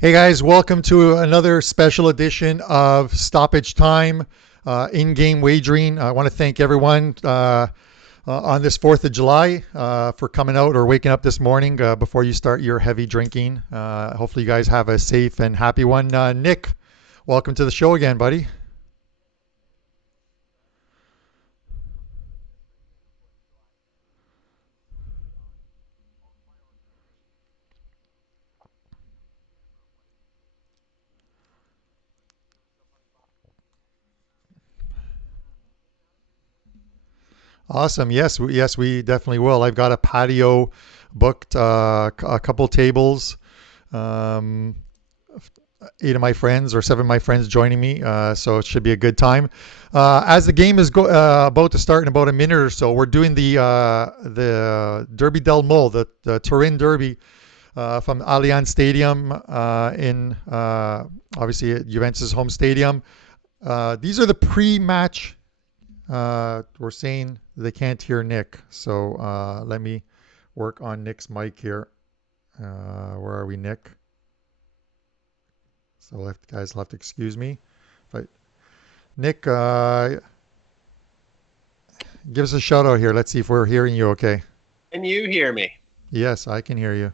Hey guys, welcome to another special edition of Stoppage Time, in-game wagering. I want to thank everyone on this 4th of July for coming out or waking up this morning before you start your heavy drinking. Hopefully you guys have a safe and happy one. Nick, welcome to the show again, buddy. Awesome. Yes, we definitely will. I've got a patio booked, a couple tables. Um, 8 of my friends or 7 of my friends joining me, so it should be a good time. As the game is about to start in about a minute or so, we're doing the Derby del Mole, the Turin Derby from Allianz Stadium in obviously at Juventus' home stadium. These are the pre-match. We're saying they can't hear Nick, so let me work on Nick's mic here. Where are we, Nick? So guys will have to excuse me. But Nick, give us a shout out here. Let's see if we're hearing you okay. Can you hear me? Yes, I can hear you.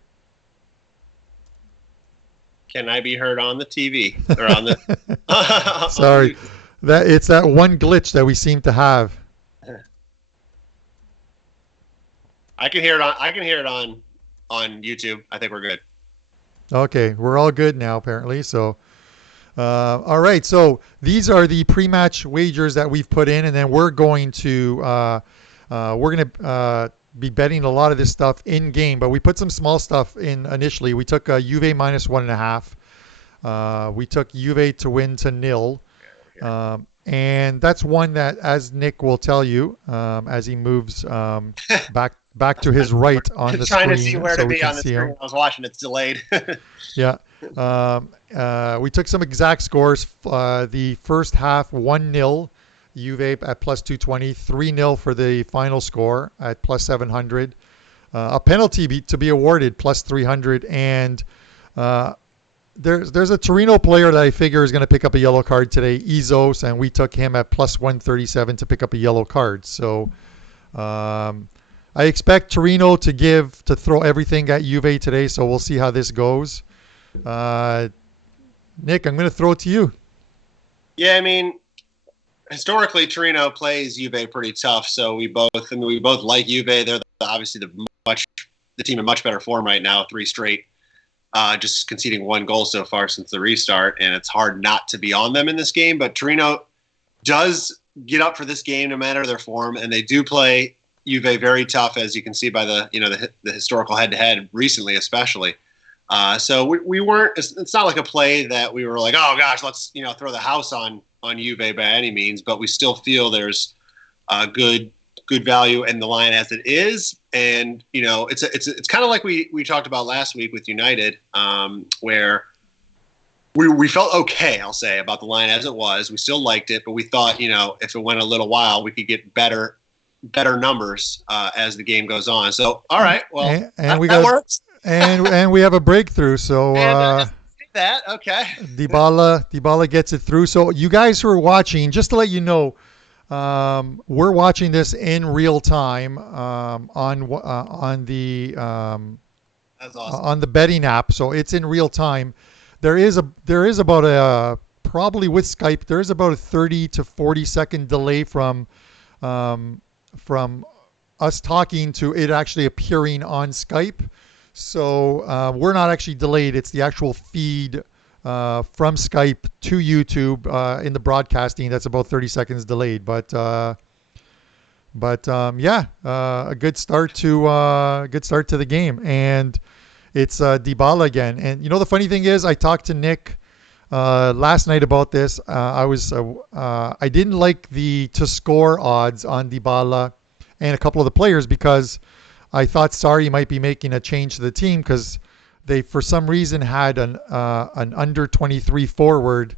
Can I be heard on the TV or on the on Sorry, that it's that one glitch that we seem to have. I can hear it on YouTube. I think we're good. Okay, we're all good now apparently. So, all right. So these are the pre-match wagers that we've put in, and then we're gonna be betting a lot of this stuff in game. But we put some small stuff in initially. We took Juve minus 1.5. We took Juve to win to nil. And that's one that, as Nick will tell you, as he moves back to his right on the Trying to screen, see where so to we be can on the see screen. him. I was watching. It's delayed. Yeah. We took some exact scores. The first half 1-0, Juve at plus 220, 3-0 for the final score at plus 700. A penalty to be awarded plus 300, and there's a Torino player that I figure is going to pick up a yellow card today, Izos, and we took him at plus 137 to pick up a yellow card. So I expect Torino to throw everything at Juve today. So we'll see how this goes. Nick, I'm going to throw it to you. Yeah, I mean, historically, Torino plays Juve pretty tough. So we both like Juve. They're obviously the team in much better form right now, 3 straight. Just conceding 1 goal so far since the restart, and it's hard not to be on them in this game. But Torino does get up for this game no matter their form, and they do play Juve very tough, as you can see by the historical head-to-head recently, especially. So we weren't. It's not like a play that we were like, oh gosh, let's throw the house on Juve by any means. But we still feel there's good value in the line as it is, and it's kind of like we talked about last week with United, where we felt okay, I'll say, about the line as it was. We still liked it, but we thought if it went a little while, we could get better numbers as the game goes on. So all right, well, And we that got works. and we have a breakthrough. So And that okay. Dybala gets it through. So you guys who are watching, just to let you know, we're watching this in real time That's awesome. on the betting app. So it's in real time. There is about a probably with Skype there is about a 30 to 40 second delay from us talking to it actually appearing on Skype. So we're not actually delayed. It's the actual feed from Skype to YouTube in the broadcasting that's about 30 seconds delayed. But yeah, a good start to the game, and it's Dybala again. And the funny thing is, I talked to Nick last night about this. I didn't like the to score odds on Dybala and a couple of the players because I thought Sarri might be making a change to the team because they, for some reason, had an under 23 forward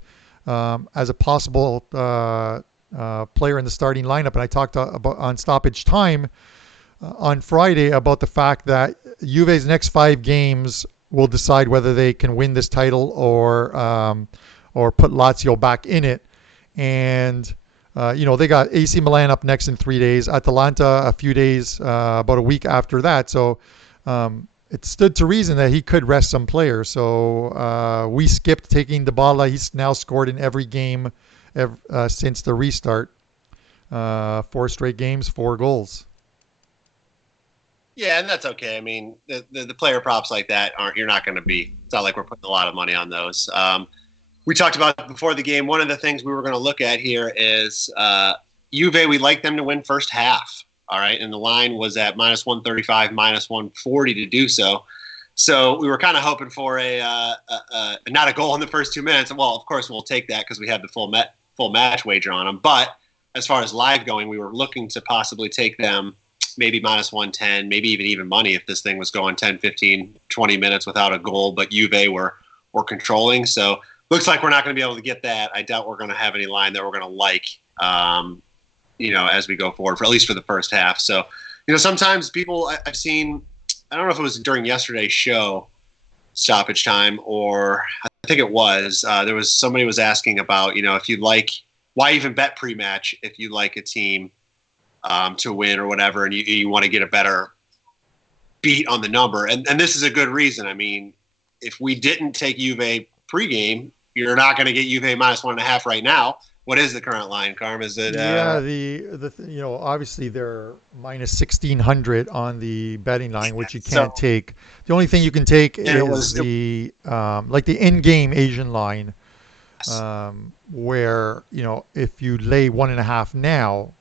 as a possible player in the starting lineup. And I talked about on Stoppage Time on Friday about the fact that Juve's next 5 games will decide whether they can win this title or put Lazio back in it. And they got AC Milan up next in 3 days, Atalanta a few days, about a week after that. So it stood to reason that he could rest some players. So we skipped taking Dybala. He's now scored in every game since the restart. 4 straight games, 4 goals. Yeah, and that's okay. I mean, the player props like that you're not going to be. It's not like we're putting a lot of money on those. We talked about before the game. One of the things we were going to look at here is Juve. We like them to win first half. All right, and the line was at minus 135, minus 140 to do so. So we were kind of hoping for not a goal in the first 2 minutes. Well, of course we'll take that because we have the full match wager on them. But as far as live going, we were looking to possibly take them maybe minus 110, maybe even money if this thing was going 10, 15, 20 minutes without a goal. But Juve were controlling. So looks like we're not going to be able to get that. I doubt we're going to have any line that we're going to like, as we go forward, for at least for the first half. So, sometimes people I've seen, I don't know if it was during yesterday's show, Stoppage Time, or I think it was, there was somebody was asking about, if you like, why even bet pre-match if you like a team to win or whatever, and you want to get a better beat on the number. And this is a good reason. I mean, if we didn't take Juve pregame, you're not going to get Juve minus 1.5 right now. What is the current line, Carm? Is it? Obviously they're minus 1,600 on the betting line, which you can't take. The only thing you can take is the in-game Asian line, where if you lay 1.5 now,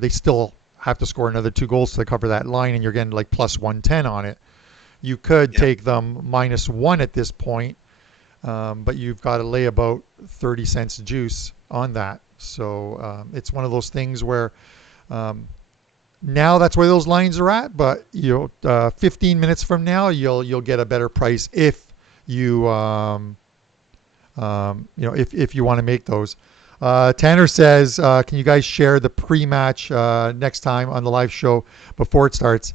they still have to score another 2 goals to cover that line, and you're getting like plus 110 on it. You could take them minus 1 at this point. But you've got to lay about 30 cents juice on that. So it's one of those things where now that's where those lines are at. But 15 minutes from now, you'll get a better price if you if you want to make those. Tanner says, can you guys share the pre-match next time on the live show before it starts?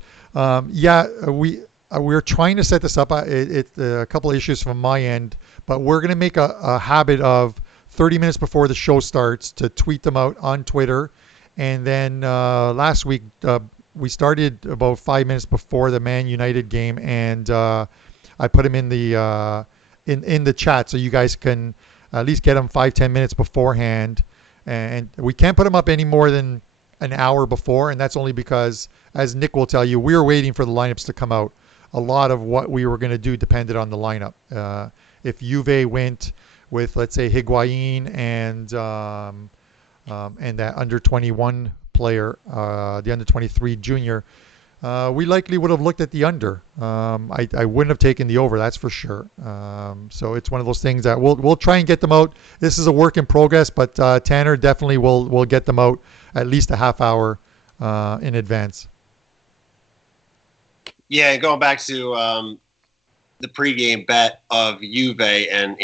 We're trying to set this up. It's a couple of issues from my end, but we're going to make a habit of 30 minutes before the show starts to tweet them out on Twitter. And then last week, we started about 5 minutes before the Man United game, and I put them in the chat so you guys can at least get them 5-10 minutes beforehand. And we can't put them up any more than an hour before, and that's only because, as Nick will tell you, we were waiting for the lineups to come out. A lot of what we were going to do depended on the lineup. If Juve went with, let's say, Higuain and that under 21 player, the under 23 junior, we likely would have looked at the under. I wouldn't have taken the over, that's for sure. So it's one of those things that we'll try and get them out. This is a work in progress, but Tanner definitely will get them out at least a half hour in advance. Yeah, going back to the pregame bet of Juve and,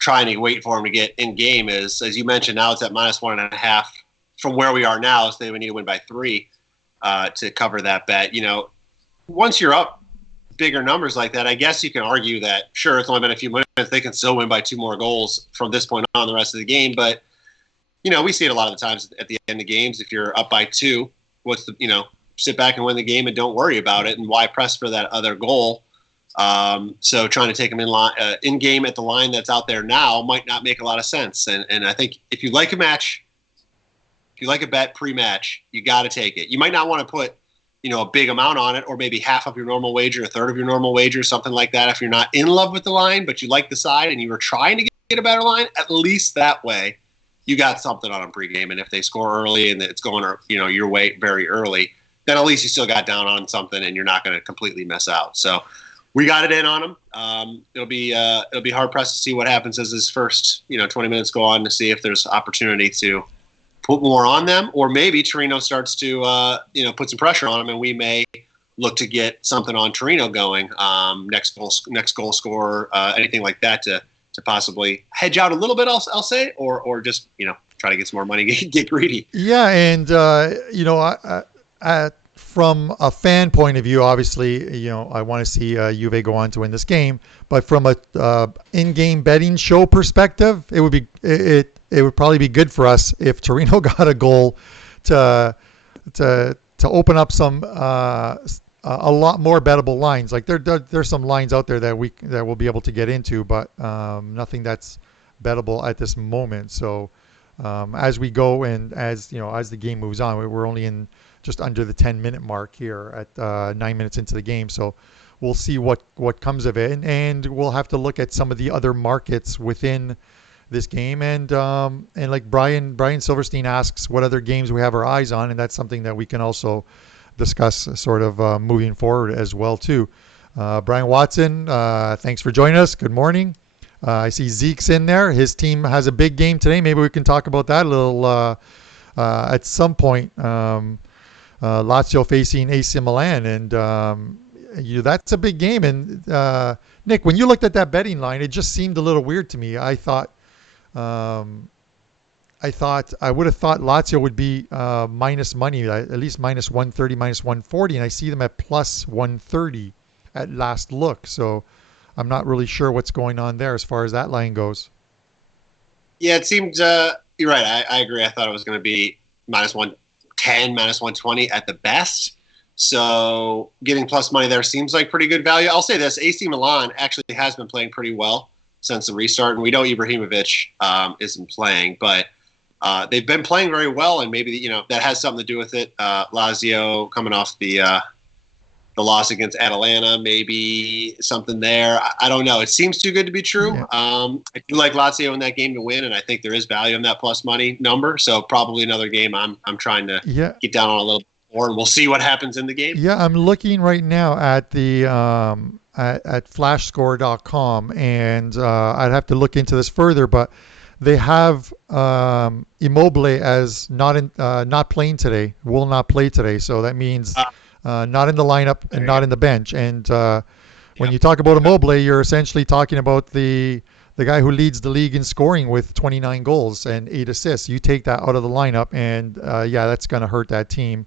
trying to wait for him to get in game is, as you mentioned, now it's at minus 1.5 from where we are now. So they would need to win by 3 to cover that bet. Once you're up bigger numbers like that, I guess you can argue that, sure, it's only been a few minutes. They can still win by 2 more goals from this point on the rest of the game. But, we see it a lot of the times at the end of games. If you're up by 2, sit back and win the game and don't worry about it. And why press for that other goal? So trying to take them in game at the line that's out there now might not make a lot of sense. And I think if you like a match, if you like a bet pre-match, you got to take it. You might not want to put, a big amount on it, or maybe half of your normal wager, a third of your normal wager, something like that. If you're not in love with the line, but you like the side and you were trying to get a better line, at least that way you got something on them pregame. And if they score early and it's going, your way very early, then at least you still got down on something and you're not going to completely miss out. So we got it in on them. It'll be hard pressed to see what happens as this first 20 minutes go on, to see if there's opportunity to put more on them, or maybe Torino starts to put some pressure on them, and we may look to get something on Torino going, next goal scorer, anything like that to possibly hedge out a little bit. I'll say, or just try to get some more money, get greedy. Yeah, and from a fan point of view, obviously, I want to see Juve go on to win this game. But from a in-game betting show perspective, it would probably be good for us if Torino got a goal to open up some a lot more bettable lines. Like there's some lines out there that we'll be able to get into, but nothing that's bettable at this moment. So as we go and as the game moves on, we're only in just under the 10-minute mark here at 9 minutes into the game. So we'll see what comes of it, and we'll have to look at some of the other markets within this game. And like Brian Silverstein asks, what other games we have our eyes on, and that's something that we can also discuss sort of moving forward as well too. Brian Watson, thanks for joining us. Good morning. I see Zeke's in there. His team has a big game today. Maybe we can talk about that a little at some point. Lazio facing AC Milan, and that's a big game. And Nick, when you looked at that betting line, it just seemed a little weird to me. I would have thought Lazio would be minus money, at least minus 130, minus 140, and I see them at plus 130 at last look. So I'm not really sure what's going on there as far as that line goes. Yeah, it seemed you're right. I agree. I thought it was going to be minus 110, minus 120 at the best. So getting plus money there seems like pretty good value. I'll say this: AC Milan actually has been playing pretty well since the restart, and we know Ibrahimovic isn't playing, but they've been playing very well, and maybe that has something to do with it. Lazio coming off the loss against Atalanta, maybe something there. I don't know. It seems too good to be true. Yeah. I do like Lazio in that game to win, and I think there is value in that plus money number. So probably another game I'm trying to get down on a little bit more, and we'll see what happens in the game. Yeah, I'm looking right now at the at flashscore.com, and I'd have to look into this further, but they have Immobile as not playing today, will not play today. So that means not in the lineup and not in the bench. And when you talk about Immobile, you're essentially talking about the guy who leads the league in scoring with 29 goals and 8 assists. You take that out of the lineup, and that's going to hurt that team.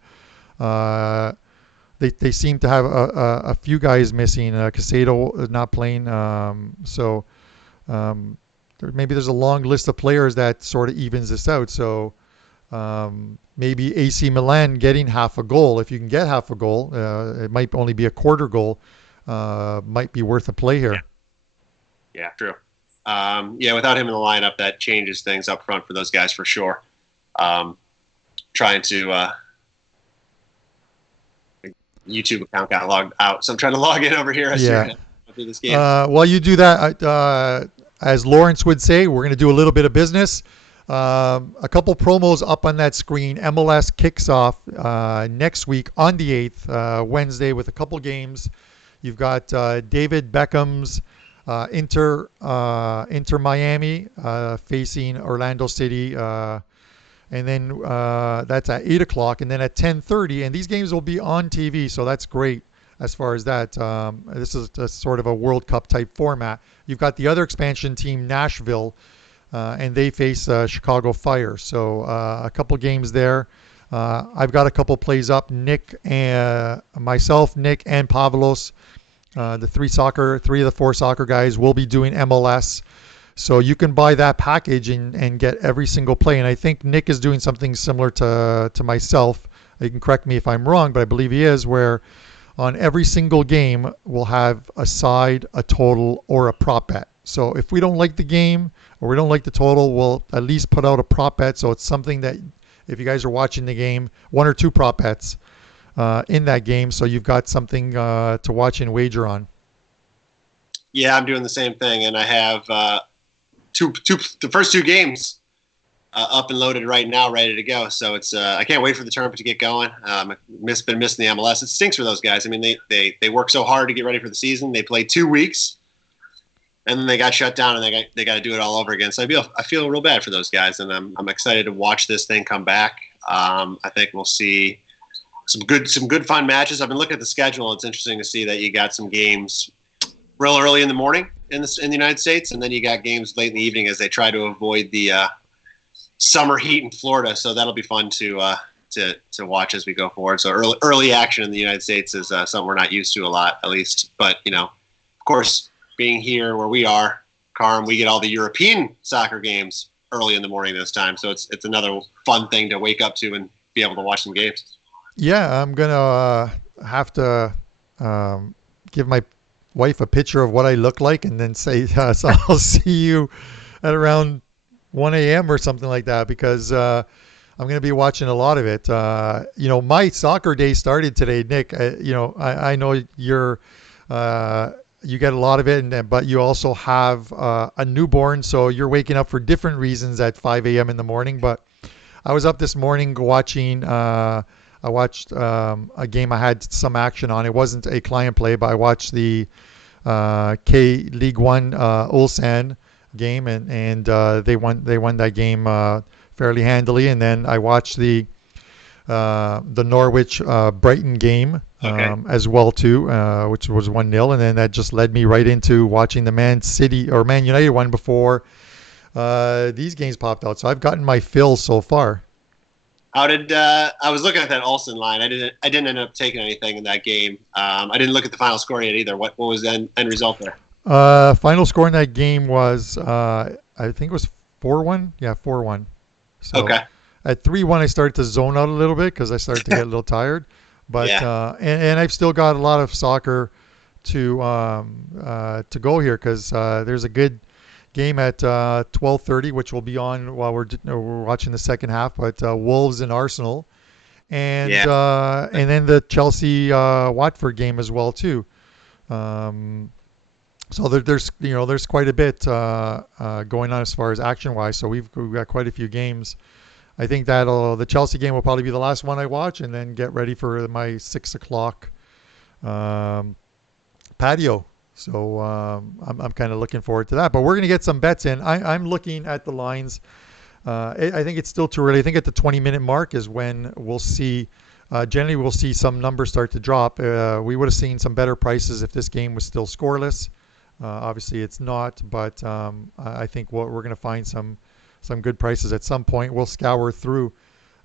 They seem to have a few guys missing. Casado is not playing, so maybe there's a long list of players that sort of evens this out. So maybe AC Milan getting half a goal, if you can get half a goal, it might only be a quarter goal, might be worth a play here. Yeah, true. Without him in the lineup, that changes things up front for those guys for sure. Trying to YouTube account got logged out, so I'm trying to log in over here. Through this game. While you do that, as Lawrence would say, we're going to do a little bit of business. A couple promos up on that screen. MLS kicks off next week on the 8th, Wednesday, with a couple games. You've got David Beckham's Inter Miami facing Orlando City, and then that's at 8 o'clock, and then at 10:30. And these games will be on TV, so that's great as far as that. This is a sort of a World Cup type format. You've got the other expansion team, Nashville, and they face Chicago Fire. So a couple games there. I've got a couple plays up. Myself, Nick, and Pavlos, the three of the four soccer guys, will be doing MLS. So you can buy that package and get every single play. And I think Nick is doing something similar to myself. You can correct me if I'm wrong, but I believe he is, where on every single game we'll have a side, a total, or a prop bet. So if we don't like the game or we don't like the total, we'll at least put out a prop bet. So it's something that if you guys are watching the game, one or two prop bets in that game, so you've got something to watch and wager on. Yeah, I'm doing the same thing, and I have the first two games up and loaded right now, ready to go. So it's I can't wait for the tournament to get going. I've been missing the MLS. It stinks for those guys. I mean, they work so hard to get ready for the season. They played 2 weeks, and then they got shut down, and they got to do it all over again. So I feel real bad for those guys, and I'm excited to watch this thing come back. I think we'll see some good fun matches. I've been looking at the schedule. It's interesting to see that you got some games real early in the morning in the United States, and then you got games late in the evening as they try to avoid the summer heat in Florida. So that'll be fun to to watch as we go forward. So early action in the United States is something we're not used to a lot, at least. But of course, being here where we are, Carm, we get all the European soccer games early in the morning this time. So it's another fun thing to wake up to and be able to watch some games. Yeah, I'm gonna have to give my wife a picture of what I look like, and then say, so I'll see you at around 1 a.m. or something like that, because I'm going to be watching a lot of it. My soccer day started today, Nick. I know you get a lot of it, but you also have a newborn, so you're waking up for different reasons at 5 a.m. in the morning. But I was up this morning watching. I watched a game I had some action on. It wasn't a client play, but I watched the K League One Ulsan game, and they won that game fairly handily. And then I watched the Norwich Brighton game as well too, which was 1-0, and then that just led me right into watching the Man United one before these games popped out. So I've gotten my fill so far. How did I was looking at that Olsen line? I didn't end up taking anything in that game. I didn't look at the final score yet either. What was the end result there? Final score in that game was I think it was 4-1. Yeah, 4-1. So okay. At 3-1, I started to zone out a little bit because I started to get a little tired. But and I've still got a lot of soccer to go here, because there's a good game at 12:30, which will be on while we're watching the second half. But Wolves and Arsenal, and then the Chelsea Watford game as well too. So there's quite a bit going on as far as action wise. So we've got quite a few games. I think the Chelsea game will probably be the last one I watch, and then get ready for my 6 o'clock patio. So I'm kind of looking forward to that. But we're going to get some bets in. I'm looking at the lines. I think it's still too early. I think at the 20-minute mark is when we'll see. Generally, we'll see some numbers start to drop. We would have seen some better prices if this game was still scoreless. Obviously, it's not. But I think we're going to find some good prices at some point. We'll scour through.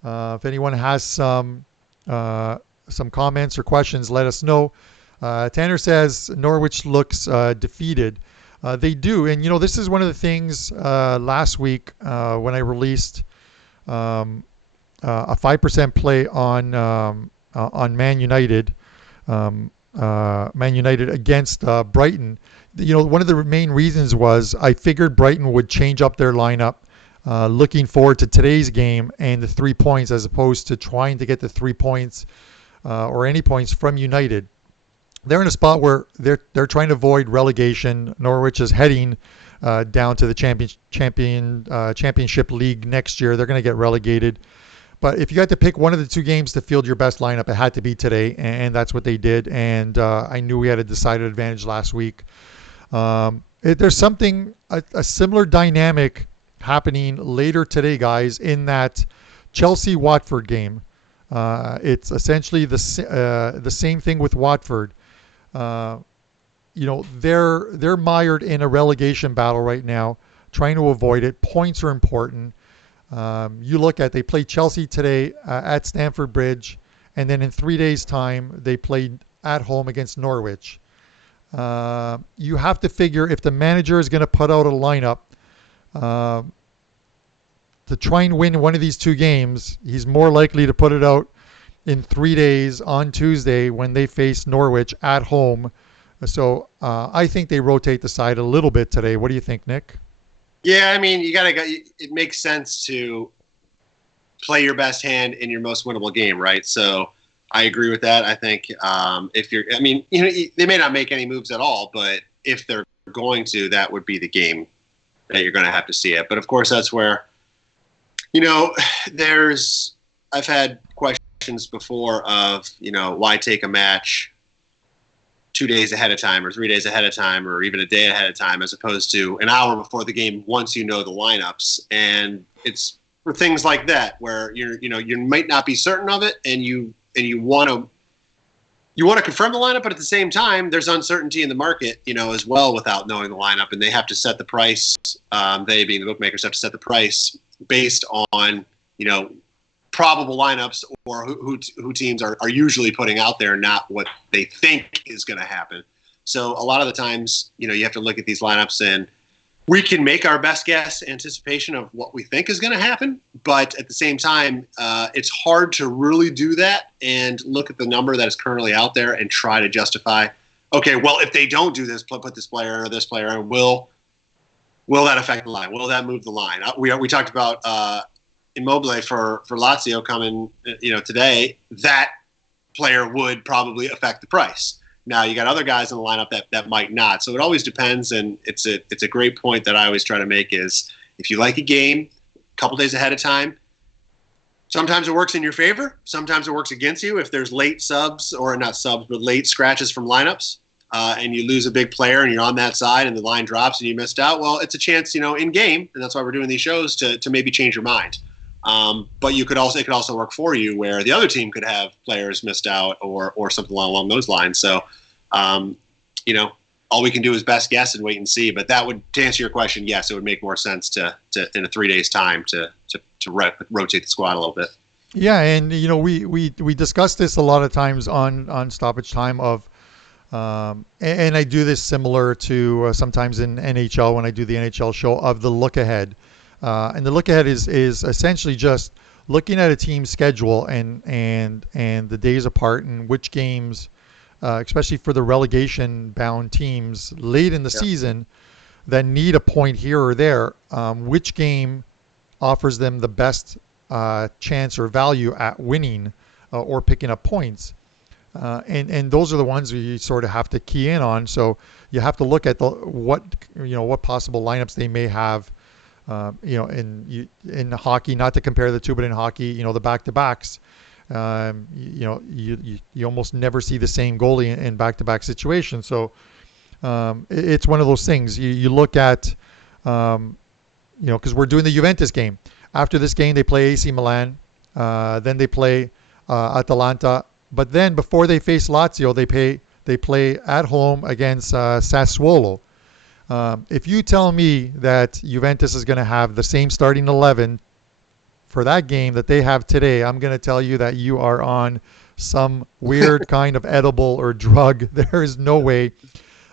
If anyone has some comments or questions, let us know. Tanner says Norwich looks defeated. They do, and this is one of the things last week when I released a 5% play on Man United, Man United against Brighton. One of the main reasons was I figured Brighton would change up their lineup, looking forward to today's game and the 3 points, as opposed to trying to get the 3 points or any points from United. They're in a spot where they're trying to avoid relegation. Norwich is heading down to the championship league next year. They're going to get relegated. But if you had to pick one of the two games to field your best lineup, it had to be today, and that's what they did. And I knew we had a decided advantage last week. There's a similar dynamic happening later today, guys, in that Chelsea-Watford game. It's essentially the same thing with Watford. They're mired in a relegation battle right now, trying to avoid it. Points are important. They play Chelsea today at Stamford Bridge, and then in 3 days' time they played at home against Norwich. You have to figure if the manager is going to put out a lineup to try and win one of these two games, he's more likely to put it out in 3 days on Tuesday when they face Norwich at home. So I think they rotate the side a little bit today. What do you think, Nick? Yeah, I mean, it makes sense to play your best hand in your most winnable game, right? So I agree with that. I think they may not make any moves at all, but if they're going to, that would be the game that you're going to have to see it. But of course, that's where, I've had questions before of, why take a match 2 days ahead of time or 3 days ahead of time or even a day ahead of time as opposed to an hour before the game once you know the lineups. And it's for things like that where you might not be certain of it and you want to confirm the lineup, but at the same time there's uncertainty in the market as well without knowing the lineup, and they have to set the price, they being the bookmakers have to set the price based on probable lineups or who teams are usually putting out there, not what they think is going to happen. So a lot of the times, you have to look at these lineups and we can make our best guess anticipation of what we think is going to happen. But at the same time, it's hard to really do that and look at the number that is currently out there and try to justify, okay, well, if they don't do this, put this player or this player, and will that affect the line? Will that move the line? We talked about Immobile for Lazio coming, today. That player would probably affect the price. Now you got other guys in the lineup that might not. So it always depends, and it's a great point that I always try to make is if you like a game a couple days ahead of time, sometimes it works in your favor. Sometimes it works against you if there's late subs or not subs, but late scratches from lineups, and you lose a big player and you're on that side and the line drops and you missed out. Well, it's a chance, in game, and that's why we're doing these shows to maybe change your mind. But it could also work for you where the other team could have players missed out or something along those lines. So, all we can do is best guess and wait and see. But that would, to answer your question, yes, it would make more sense to in a 3 days time to rotate the squad a little bit. Yeah, and we discussed this a lot of times on Stoppage Time and I do this similar to sometimes in NHL when I do the NHL show of the look ahead. And the look ahead is essentially just looking at a team's schedule and the days apart and which games, especially for the relegation-bound teams late in the season that need a point here or there, which game offers them the best chance or value at winning or picking up points. And those are the ones you sort of have to key in on. So you have to look at what possible lineups they may have. In hockey, not to compare the two, but in hockey, the back-to-backs, you almost never see the same goalie in back-to-back situations. So it's one of those things. You look at, because we're doing the Juventus game. After this game, they play AC Milan. Then they play Atalanta. But then before they face Lazio, they play at home against Sassuolo. If you tell me that Juventus is going to have the same starting 11 for that game that they have today, I'm going to tell you that you are on some weird kind of edible or drug. There is no way.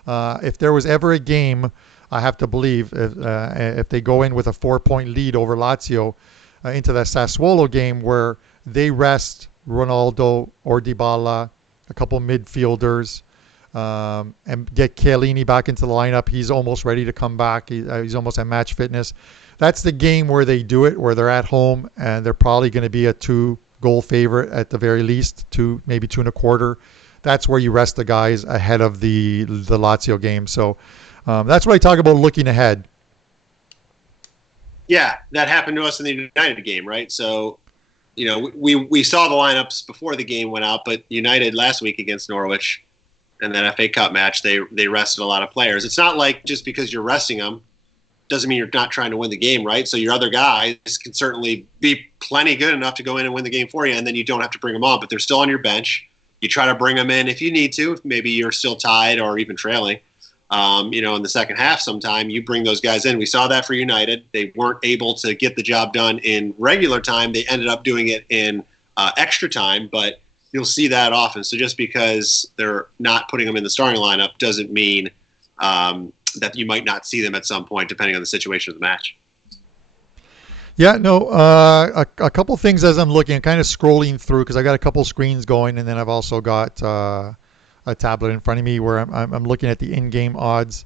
If there was ever a game, I have to believe, if they go in with a 4-point lead over Lazio into that Sassuolo game where they rest Ronaldo or Dybala, a couple midfielders, and get Chiellini back into the lineup. He's almost ready to come back. He's almost at match fitness. That's the game where they do it, where they're at home, and they're probably going to be a 2-goal favorite at the very least, maybe 2.25. That's where you rest the guys ahead of the Lazio game. So that's what I talk about looking ahead. Yeah, that happened to us in the United game, right? So, we saw the lineups before the game went out, but United last week against Norwich and that FA Cup match, they rested a lot of players. It's not like just because you're resting them doesn't mean you're not trying to win the game, right? So your other guys can certainly be plenty good enough to go in and win the game for you, and then you don't have to bring them on, but they're still on your bench. You try to bring them in if you need to, if maybe you're still tied or even trailing. In the second half sometime, you bring those guys in. We saw that for United. They weren't able to get the job done in regular time. They ended up doing it in extra time, but you'll see that often. So just because they're not putting them in the starting lineup doesn't mean that you might not see them at some point, depending on the situation of the match. Yeah, no, a couple things as I'm looking, kind of scrolling through, because I got a couple screens going, and then I've also got a tablet in front of me where I'm looking at the in-game odds.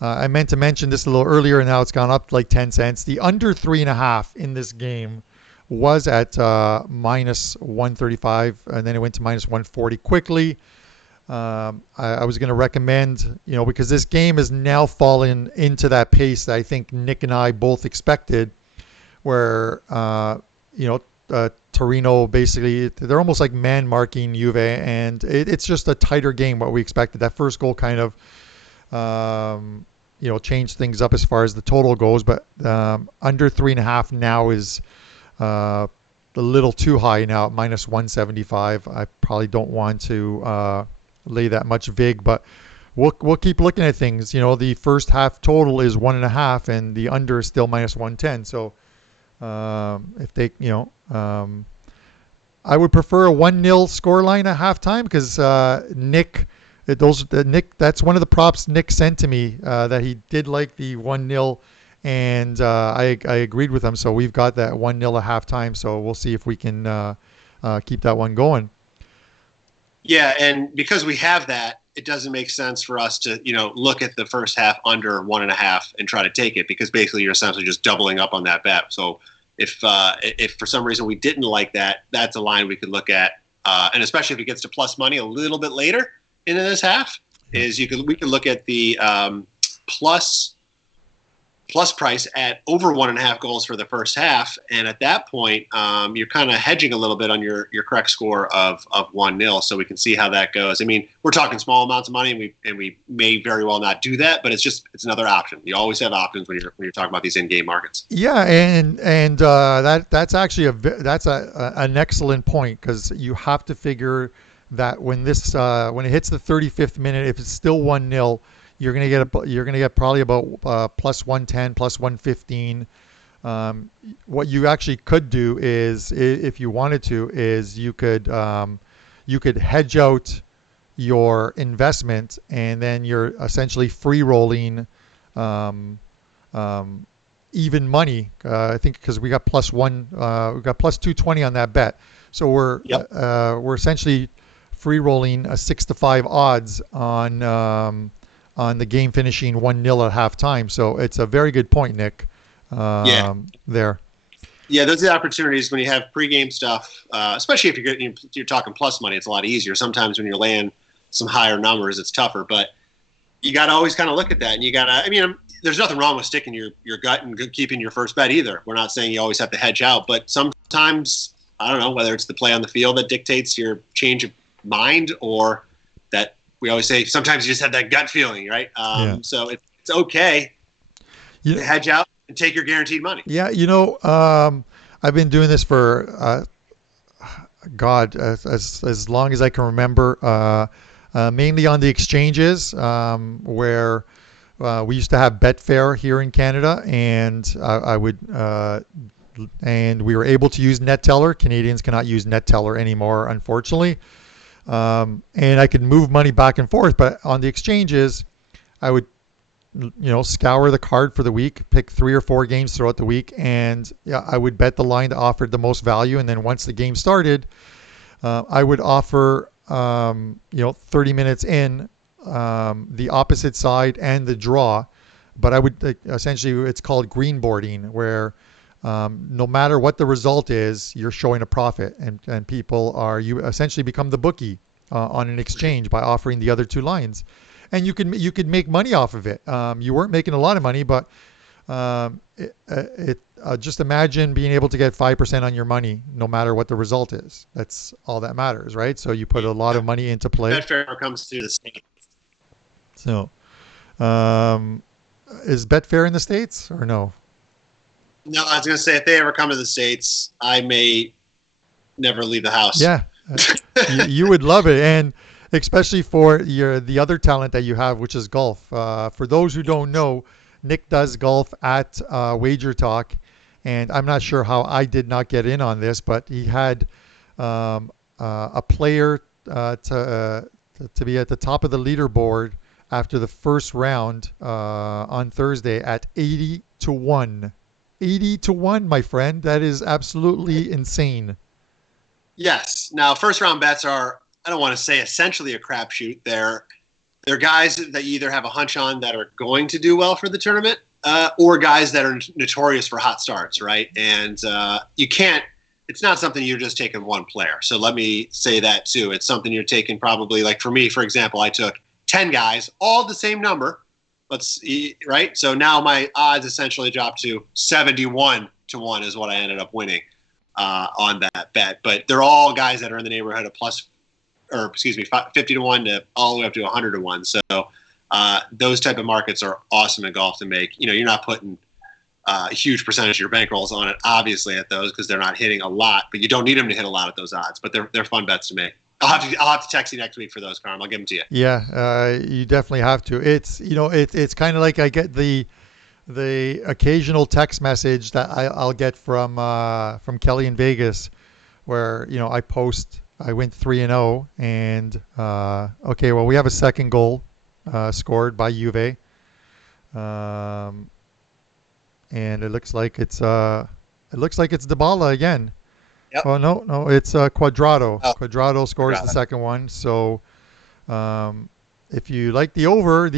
I meant to mention this a little earlier, and now it's gone up like 10 cents. The under 3.5 in this game was at minus 135, and then it went to minus 140 quickly. I was going to recommend, because this game has now fallen into that pace that I think Nick and I both expected, where, Torino basically, they're almost like man-marking Juve, and it's just a tighter game, what we expected. That first goal kind of, changed things up as far as the total goes, but under 3.5 now is a little too high now at minus 175. I probably don't want to lay that much vig, but we'll keep looking at things. The first half total is 1.5, and the under is still minus 110. So if they, I would prefer a 1-0 scoreline at halftime because Nick, that's one of the props Nick sent to me that he did like the 1-0, and I agreed with him. So we've got that 1-0 at halftime. So we'll see if we can keep that one going. Yeah, and because we have that, it doesn't make sense for us to, look at the first half under 1.5 and try to take it, because basically you're essentially just doubling up on that bet. So if for some reason we didn't like that, that's a line we could look at, and especially if it gets to plus money a little bit later into this half, we could look at the plus price at over 1.5 goals for the first half, and at that point, you're kind of hedging a little bit on your correct score of 1-0, so we can see how that goes. I mean, we're talking small amounts of money, and we may very well not do that, but it's another option. You always have options when you're talking about these in-game markets. Yeah, and that's actually an excellent point, because you have to figure that when it hits the 35th minute, if it's still 1-0. You're gonna get probably about plus 110, plus 115. What you actually could do is, if you wanted to, is you could hedge out your investment, and then you're essentially free rolling even money. I think because we got we got plus 220 on that bet, so we're essentially free rolling a 6-5 odds on the game finishing 1-0 at halftime. So it's a very good point, Nick. There. Yeah, those are the opportunities when you have pregame stuff, especially if you're talking plus money. It's a lot easier. Sometimes when you're laying some higher numbers, it's tougher. But you got to always kind of look at that, and you got to. I mean, there's nothing wrong with sticking your gut and keeping your first bet either. We're not saying you always have to hedge out, but sometimes, I don't know, whether it's the play on the field that dictates your change of mind, or that we always say sometimes you just have that gut feeling, right? So it's okay to hedge out and take your guaranteed money. Yeah, I've been doing this for as long as I can remember. Mainly on the exchanges, where we used to have Betfair here in Canada, and and we were able to use NetTeller. Canadians cannot use NetTeller anymore, unfortunately. And I could move money back and forth, but on the exchanges, I would, scour the card for the week, pick 3 or 4 games throughout the week, and I would bet the line that offered the most value. And then once the game started, I would offer, 30 minutes in, the opposite side and the draw. But I would essentially, it's called greenboarding, where no matter what the result is, you're showing a profit, and you essentially become the bookie on an exchange by offering the other 2 lines, and you could make money off of it. You weren't making a lot of money, but just imagine being able to get 5% on your money no matter what the result is. That's all that matters, right? So you put a lot of money into play. Betfair comes to the States. So, is Betfair in the States or no? No, I was going to say, if they ever come to the States, I may never leave the house. Yeah, you would love it, and especially for the other talent that you have, which is golf. For those who don't know, Nick does golf at WagerTalk, and I'm not sure how I did not get in on this, but he had a player to be at the top of the leaderboard after the first round on Thursday at 80-1. 80-1, my friend. That is absolutely insane. Yes. Now, first round bets are, I don't want to say essentially a crapshoot. They're guys that you either have a hunch on that are going to do well for the tournament, or guys that are notorious for hot starts, right? And it's not something you're just taking one player. So let me say that too. It's something you're taking probably, like for me, for example, I took 10 guys, all the same number. Right? So now my odds essentially dropped to 71-1 is what I ended up winning on that bet. But they're all guys that are in the neighborhood of 50-1 to all the way up to 100-1. So those type of markets are awesome in golf to make. You're not putting a huge percentage of your bankrolls on it, obviously, at those, because they're not hitting a lot. But you don't need them to hit a lot at those odds. But they're fun bets to make. I'll have to text you next week for those, Carm. I'll give them to you. Yeah, you definitely have to. It's it's kind of like I get the occasional text message that I'll get from Kelly in Vegas, where I went 3-0, and okay, well, we have a second goal scored by Juve, um, and it looks like it's Dybala again. Yep. Oh no, it's Quadrado. Oh, Quadrado scores the second one. So um, if you like the over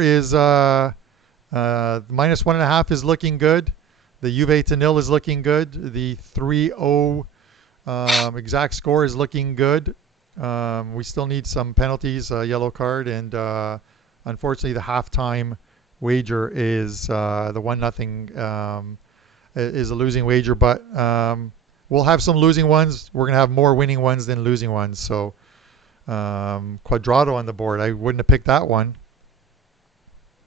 is -1.5 is looking good. The Juve to nil is looking good. The 3-0 exact score is looking good. We still need some penalties, yellow card, and unfortunately the halftime wager is the 1-0 is a losing wager, but we'll have some losing ones. We're going to have more winning ones than losing ones. So Quadrado on the board. I wouldn't have picked that one.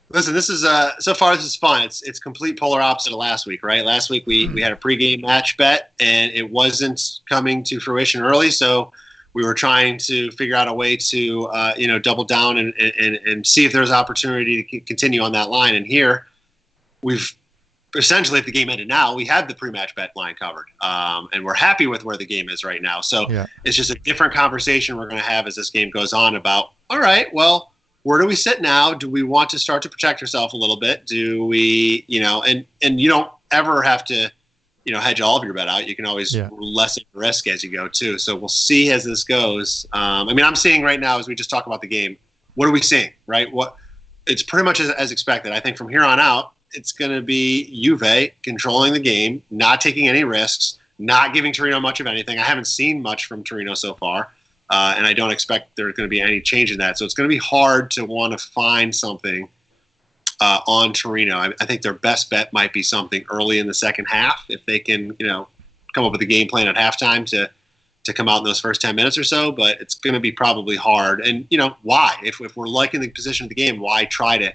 Listen, this is so far this is fun. It's complete polar opposite of last week, right? Last week we had a pregame match bet and it wasn't coming to fruition early, so we were trying to figure out a way to double down and see if there's opportunity to continue on that line. And here we've essentially, if the game ended now, we have the pre-match bet line covered, and we're happy with where the game is right now. So It's just a different conversation we're going to have as this game goes on about, all right, well, where do we sit now? Do we want to start to protect ourselves a little bit? Do we, and you don't ever have to, hedge all of your bet out. You can always lessen risk as you go too. So we'll see as this goes. I'm seeing right now, as we just talk about the game, what are we seeing, right? It's pretty much as expected. I think from here on out, it's going to be Juve controlling the game, not taking any risks, not giving Torino much of anything. I haven't seen much from Torino so far, and I don't expect there's going to be any change in that. So it's going to be hard to want to find something on Torino. I think their best bet might be something early in the second half if they can, come up with a game plan at halftime to come out in those first 10 minutes or so. But it's going to be probably hard. And, why? If we're liking the position of the game, why try to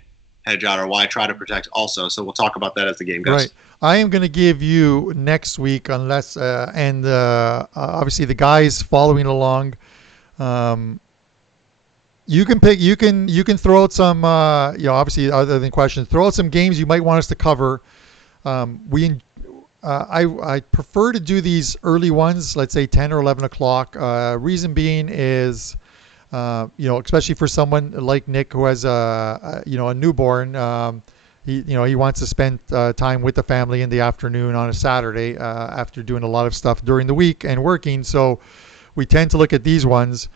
hedge out or why try to protect also? So we'll talk about that as the game goes. Right. I am going to give you next week, unless obviously the guys following along, you can pick. You can throw out some. Obviously, other than questions, throw out some games you might want us to cover. I prefer to do these early ones, let's say 10 or 11 o'clock. Reason being is, especially for someone like Nick who has a newborn. He wants to spend time with the family in the afternoon on a Saturday after doing a lot of stuff during the week and working. So we tend to look at these ones.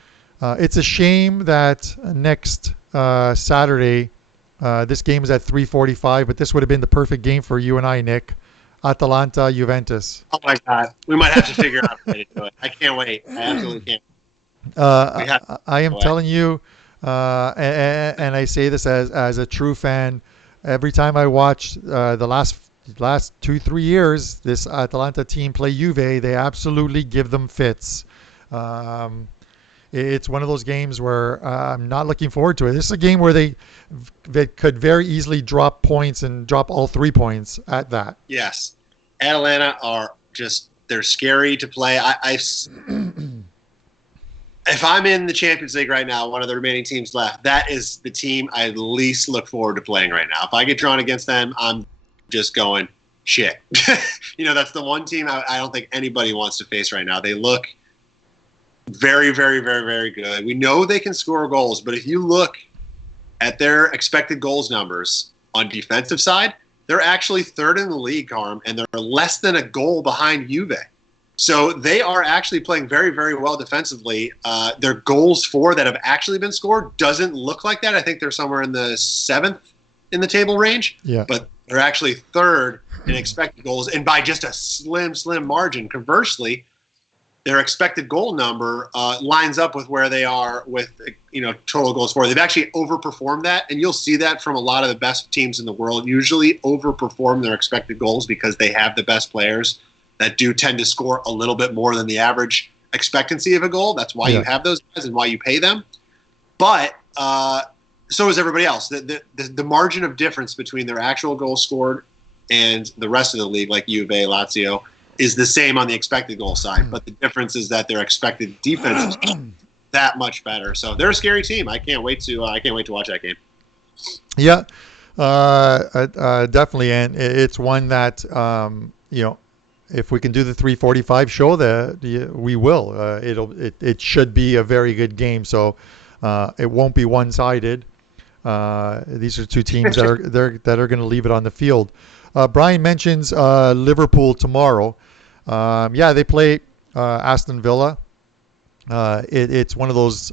It's a shame that next Saturday, this game is at 3:45, but this would have been the perfect game for you and I, Nick. Atalanta, Juventus. Oh my God, we might have to figure out a way to do it. I can't wait. I absolutely can't. I am telling you, and I say this as a true fan. Every time I watch the last 2-3 years, this Atalanta team play Juve, they absolutely give them fits. It's one of those games where I'm not looking forward to it. This is a game where they could very easily drop points and drop all 3 points at that. Yes. Atalanta they're scary to play. If I'm in the Champions League right now, one of the remaining teams left, that is the team I least look forward to playing right now. If I get drawn against them, I'm just going, shit. That's the one team I don't think anybody wants to face right now. They look very, very, very, very good. We know they can score goals, but if you look at their expected goals numbers on defensive side, they're actually third in the league, Carm, and they're less than a goal behind Juve. So they are actually playing very, very well defensively. Their goals for that have actually been scored doesn't look like that. I think they're somewhere in the 7th in the table range. Yeah. But they're actually third in expected goals, and by just a slim, slim margin. Conversely, their expected goal number lines up with where they are with total goals for. They've actually overperformed that, and you'll see that from a lot of the best teams in the world. Usually overperform their expected goals because they have the best players that do tend to score a little bit more than the average expectancy of a goal. That's why you have those guys and why you pay them. But so is everybody else. The margin of difference between their actual goals scored and the rest of the league, like Juve, Lazio, is the same on the expected goal side. But the difference is that their expected defense is that much better. So they're a scary team. I can't wait to watch that game. Yeah, definitely, and it's one that if we can do the 3:45 show, we will. It should be a very good game. So it won't be one-sided. These are two teams that are going to leave it on the field. Brian mentions Liverpool tomorrow. Yeah, they play Aston Villa. It's one of those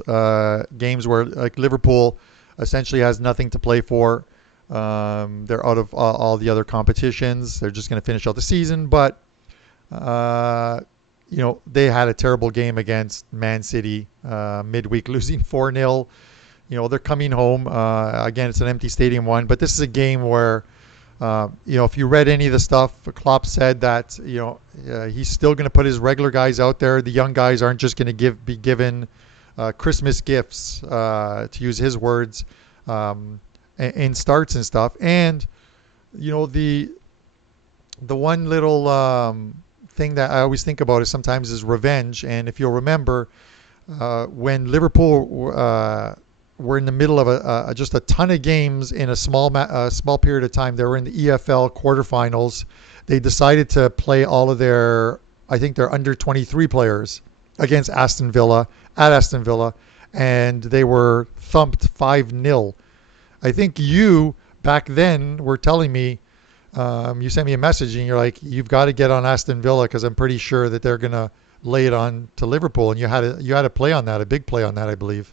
games where like Liverpool essentially has nothing to play for. They're out of all the other competitions. They're just going to finish out the season, but they had a terrible game against Man City midweek, losing 4-0. They're coming home. Again, it's an empty stadium one, but this is a game where, if you read any of the stuff, Klopp said that, he's still going to put his regular guys out there. The young guys aren't just going to be given Christmas gifts, to use his words, in starts and stuff. And, the one little thing that I always think about is sometimes is revenge. And if you'll remember, when Liverpool were in the middle of just a ton of games in a small period of time. They were in the EFL quarterfinals. They decided to play all of their under 23 players against Aston Villa at Aston Villa, and they were thumped 5-0. I think you back then were telling me, you sent me a message and you're like, you've got to get on Aston Villa because I'm pretty sure that they're gonna lay it on to Liverpool, and you had a play on that, a big play on that, I believe.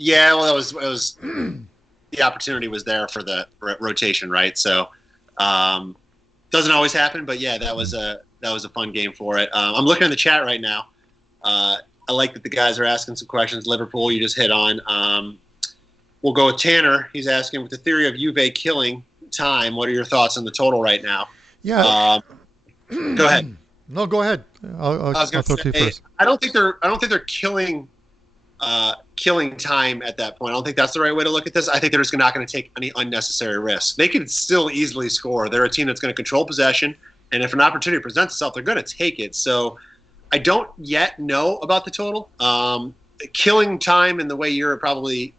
Yeah, well, it was the opportunity was there for the rotation, right? So doesn't always happen, but yeah, that was a fun game for it. I'm looking in the chat right now. I like that the guys are asking some questions. Liverpool, you just hit on. We'll go with Tanner. He's asking, with the theory of Juve killing time, what are your thoughts on the total right now? Yeah. Go ahead. No, go ahead. I'll throw to you first. I don't think they're killing time at that point. I don't think that's the right way to look at this. I think they're just not going to take any unnecessary risks. They can still easily score. They're a team that's going to control possession, and if an opportunity presents itself, they're going to take it. So I don't yet know about the total. Killing time in the way you're probably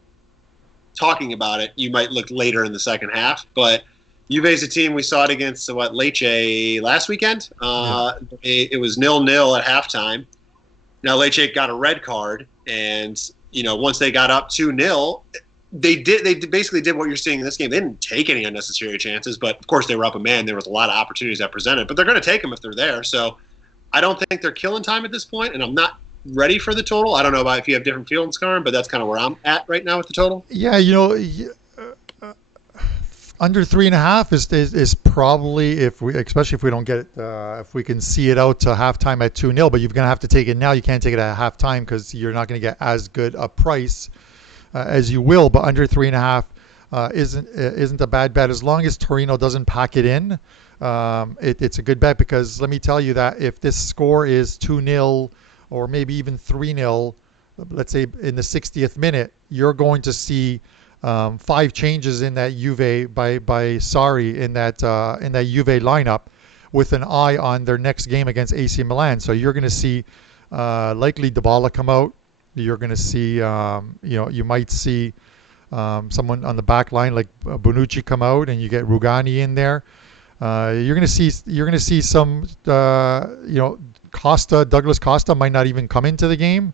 talking about it, you might look later in the second half, but Juve's a team, we saw it against Lecce last weekend. It was 0-0 at halftime. Now Lecce got a red card, and once they got up 2-0, they basically did what you're seeing in this game. They didn't take any unnecessary chances, but of course they were up a man. There was a lot of opportunities that presented, but they're going to take them if they're there. So I don't think they're killing time at this point, and I'm not ready for the total. I don't know about if you have different feelings, Carm, but that's kind of where I'm at right now with the total. Yeah, under 3.5 is probably, especially if we don't get it, if we can see it out to halftime at 2-0, but you're going to have to take it now. You can't take it at halftime because you're not going to get as good a price as you will. But under 3.5 isn't a bad bet as long as Torino doesn't pack it in. It's a good bet, because let me tell you that if this score is 2-0 or maybe even 3-0, let's say in the 60th minute, you're going to see 5 changes in that Juve by Sarri in that Juve lineup, with an eye on their next game against AC Milan. So you're going to see likely Dybala come out. You're going to see you might see someone on the back line like Bonucci come out, and you get Rugani in there. You're going to see some Douglas Costa might not even come into the game.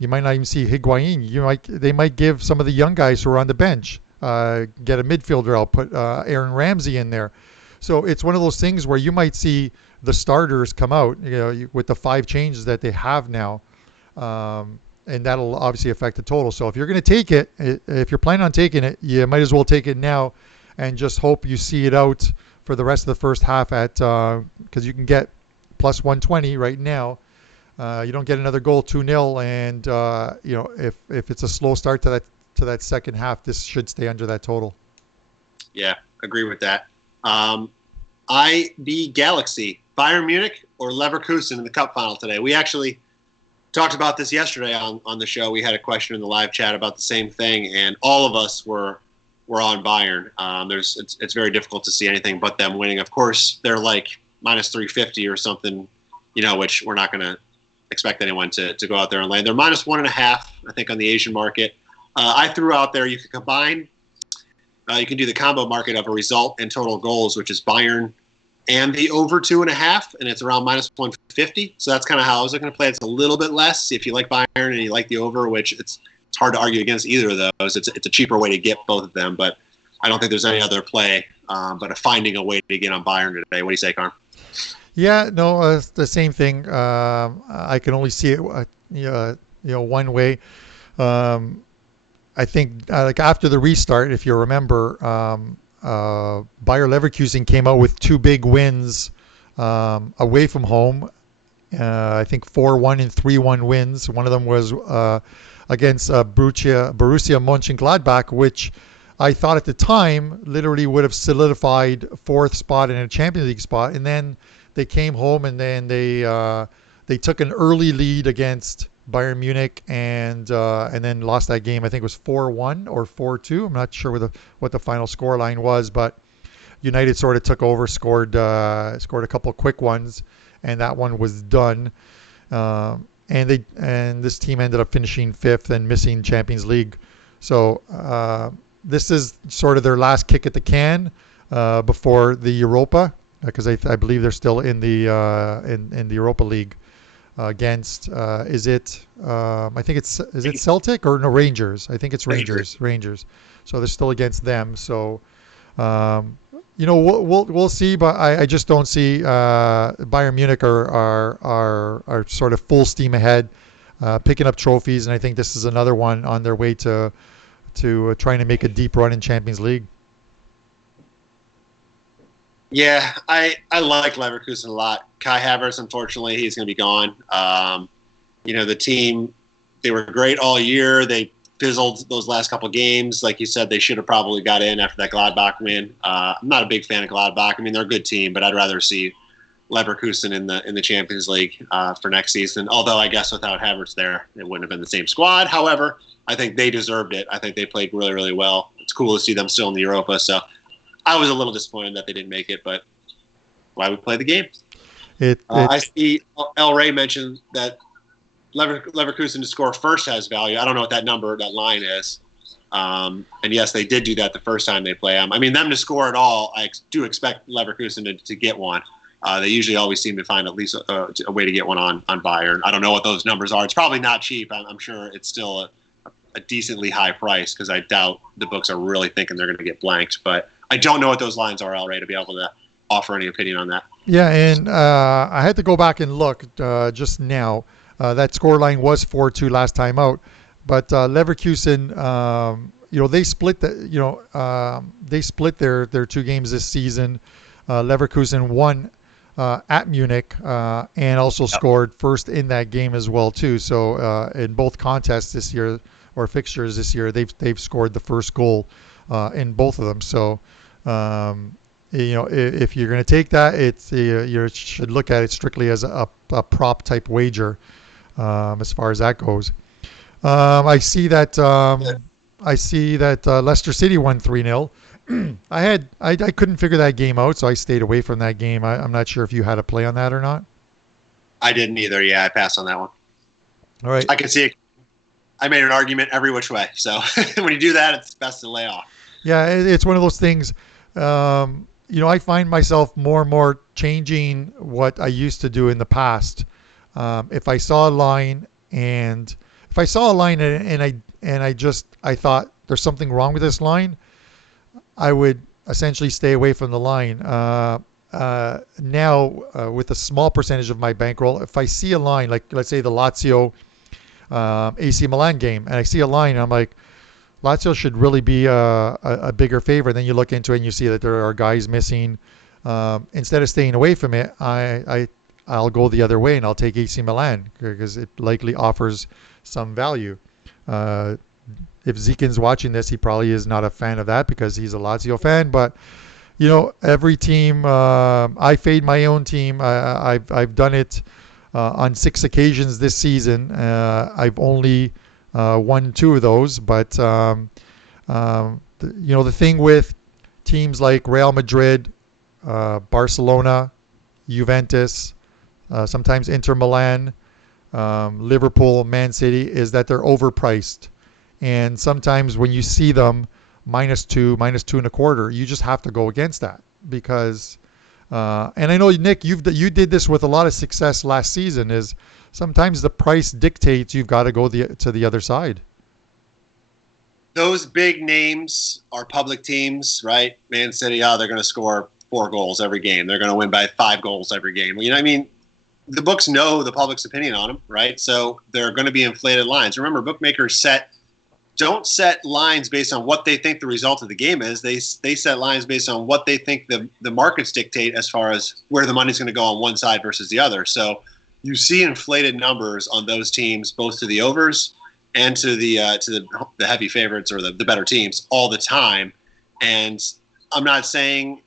You might not even see Higuain. They might give some of the young guys who are on the bench, get a midfielder out, put Aaron Ramsey in there. So it's one of those things where you might see the starters come out, with the 5 changes that they have now, and that'll obviously affect the total. So if you're going to take it, if you're planning on taking it, you might as well take it now, and just hope you see it out for the rest of the first half because you can get plus 120 right now. You don't get another goal, 2-0, and if it's a slow start to that second half, this should stay under that total. Yeah, agree with that. IB Galaxy, Bayern Munich or Leverkusen in the cup final today. We actually talked about this yesterday on the show. We had a question in the live chat about the same thing, and all of us were on Bayern. It's very difficult to see anything but them winning. Of course, they're like minus 350 or something, which we're not going to expect anyone to go out there and land. They're minus 1.5, I think, on the Asian market. I threw out there you can combine. You can do the combo market of a result and total goals, which is Bayern and the over 2.5, and it's around minus 150. So that's kind of how I was looking to play. It's a little bit less if you like Bayern and you like the over, which it's hard to argue against either of those. It's a cheaper way to get both of them, but I don't think there's any other play but finding a way to get on Bayern today. What do you say, Carm? Yeah, no, the same thing. I can only see it, one way. Um, I think like after the restart, if you remember, Bayer Leverkusen came out with two big wins away from home. I think 4-1 and 3-1 wins. One of them was against Borussia Mönchengladbach, which I thought at the time literally would have solidified fourth spot in a Champions League spot. And then they came home and then they took an early lead against Bayern Munich and then lost that game. I think it was 4-1 or 4-2. I'm not sure what the final score line was, but United sort of took over, scored a couple of quick ones, and that one was done. And this team ended up finishing fifth and missing Champions League. So this is sort of their last kick at the can before the Europa, because I believe they're still in the Europa League against is it Celtic or no, Rangers? I think it's Rangers. So they're still against them. So we'll see, but I just don't see Bayern Munich are sort of full steam ahead, picking up trophies, and I think this is another one on their way to trying to make a deep run in Champions League. Yeah, I like Leverkusen a lot. Kai Havertz, unfortunately, he's going to be gone. The team, they were great all year. They fizzled those last couple of games. Like you said, they should have probably got in after that Gladbach win. I'm not a big fan of Gladbach. I mean, they're a good team, but I'd rather see Leverkusen in the Champions League for next season. Although I guess without Havertz there, it wouldn't have been the same squad. However, I think they deserved it. I think they played really, really well. It's cool to see them still in the Europa. So I was a little disappointed that they didn't make it, but why we play the game? I see El Rey mentioned that Leverkusen to score first has value. I don't know what that line is. And yes, they did do that the first time they play them. I mean, them to score at all, I do expect Leverkusen to get one. They usually always seem to find at least a way to get one on Bayern. I don't know what those numbers are. It's probably not cheap. I'm sure it's still a decently high price because I doubt the books are really thinking they're going to get blanked. But I don't know what those lines are, El Rey, to be able to offer any opinion on that. Yeah, and I had to go back and look just now. That scoreline was 4-2 last time out, but Leverkusen, they split their two games this season. Leverkusen won at Munich and also scored first in that game as well too. So in both contests this year or fixtures this year, they've scored the first goal in both of them. So if you're going to take that, you should look at it strictly as a prop type wager. As far as that goes, I see that Leicester City won 3-0. I couldn't figure that game out, so I stayed away from that game. I'm not sure if you had a play on that or not. I didn't either. Yeah, I passed on that one. All right. I can see it. I made an argument every which way. So when you do that, it's best to lay off. Yeah, it's one of those things. I find myself more and more changing what I used to do in the past. If I saw a line and I thought there's something wrong with this line, I would essentially stay away from the line. Now, with a small percentage of my bankroll, if I see a line, like let's say the Lazio AC Milan game, and I see a line, and I'm like, Lazio should really be a bigger favorite. Then you look into it and you see that there are guys missing. Instead of staying away from it, I'll go the other way and I'll take AC Milan because it likely offers some value. If Zekin's watching this, he probably is not a fan of that because he's a Lazio fan. But every team, I fade my own team. I've done it on 6 occasions this season. I've only won 2 of those. But the thing with teams like Real Madrid, Barcelona, Juventus, sometimes Inter Milan, Liverpool, Man City, is that they're overpriced. And sometimes when you see them -2, -2.25, you just have to go against that because And I know, Nick, you did this with a lot of success last season. Is sometimes the price dictates you've got to go to the other side. Those big names are public teams, right? Man City, they're going to score 4 goals every game. They're going to win by 5 goals every game. You know what I mean? The books know the public's opinion on them, right? So they're going to be inflated lines. Remember, bookmakers don't set lines based on what they think the result of the game is. They set lines based on what they think the markets dictate as far as where the money's going to go on one side versus the other. So you see inflated numbers on those teams, both to the overs and to the heavy favorites or the better teams all the time. And I'm not saying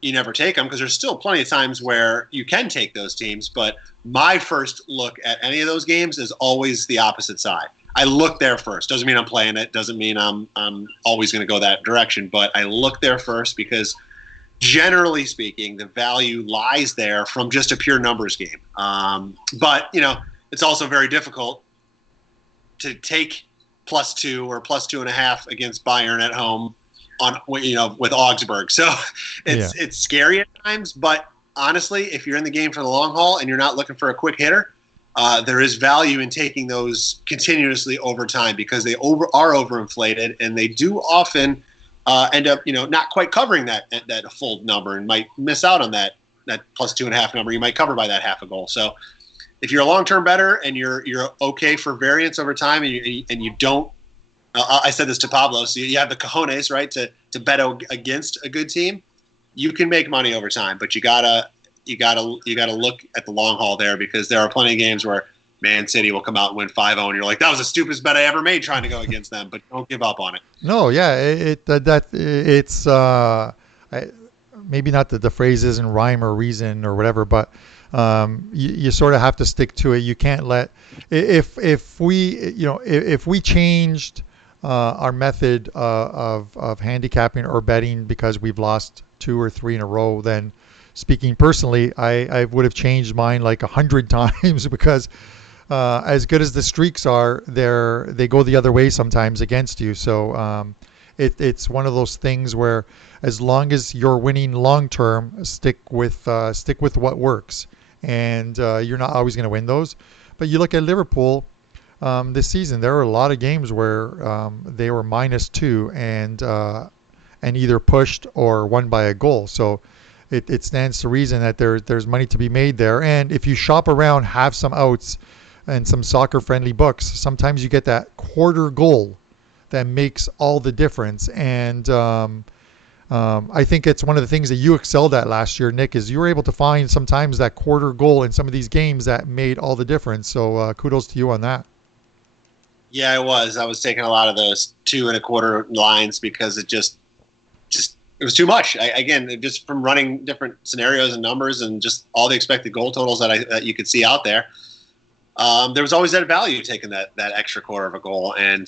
you never take them, because there's still plenty of times where you can take those teams. But my first look at any of those games is always the opposite side. I look there first. Doesn't mean I'm playing it. Doesn't mean I'm always going to go that direction. But I look there first because, generally speaking, the value lies there from just a pure numbers game. But it's also very difficult to take +2 or +2.5 against Bayern at home with Augsburg. So it's scary at times. But honestly, if you're in the game for the long haul and you're not looking for a quick hitter, there is value in taking those continuously over time, because they are overinflated, and they do often end up not quite covering that full number, and might miss out on that +2.5 number. You might cover by that half a goal. So if you're a long-term bettor and you're okay for variance over time, and you don't, I said this to Pablo, so you have the cojones, right, to bet against a good team, you can make money over time, but you gotta look at the long haul there, because there are plenty of games where Man City will come out and win 5-0, and you're like, that was the stupidest bet I ever made trying to go against them. But don't give up on it. No, yeah, it's maybe not that the phrase isn't rhyme or reason or whatever, but you sort of have to stick to it. You can't let if we changed our method of handicapping or betting because we've lost 2 or 3 in a row, then speaking personally, I would have changed mine like 100 times, because as good as the streaks are, they go the other way sometimes against you. So it's one of those things where, as long as you're winning long term, stick with what works, and you're not always going to win those. But you look at Liverpool this season; there were a lot of games where they were -2 and either pushed or won by a goal. So it stands to reason that there's money to be made there. And if you shop around, have some outs and some soccer-friendly books, sometimes you get that quarter goal that makes all the difference. And I think it's one of the things that you excelled at last year, Nick, is you were able to find sometimes that quarter goal in some of these games that made all the difference. So kudos to you on that. Yeah, I was taking a lot of those 2.25 lines, because it just it was too much. Again, just from running different scenarios and numbers and just all the expected goal totals that you could see out there, there was always that value taking that extra quarter of a goal. And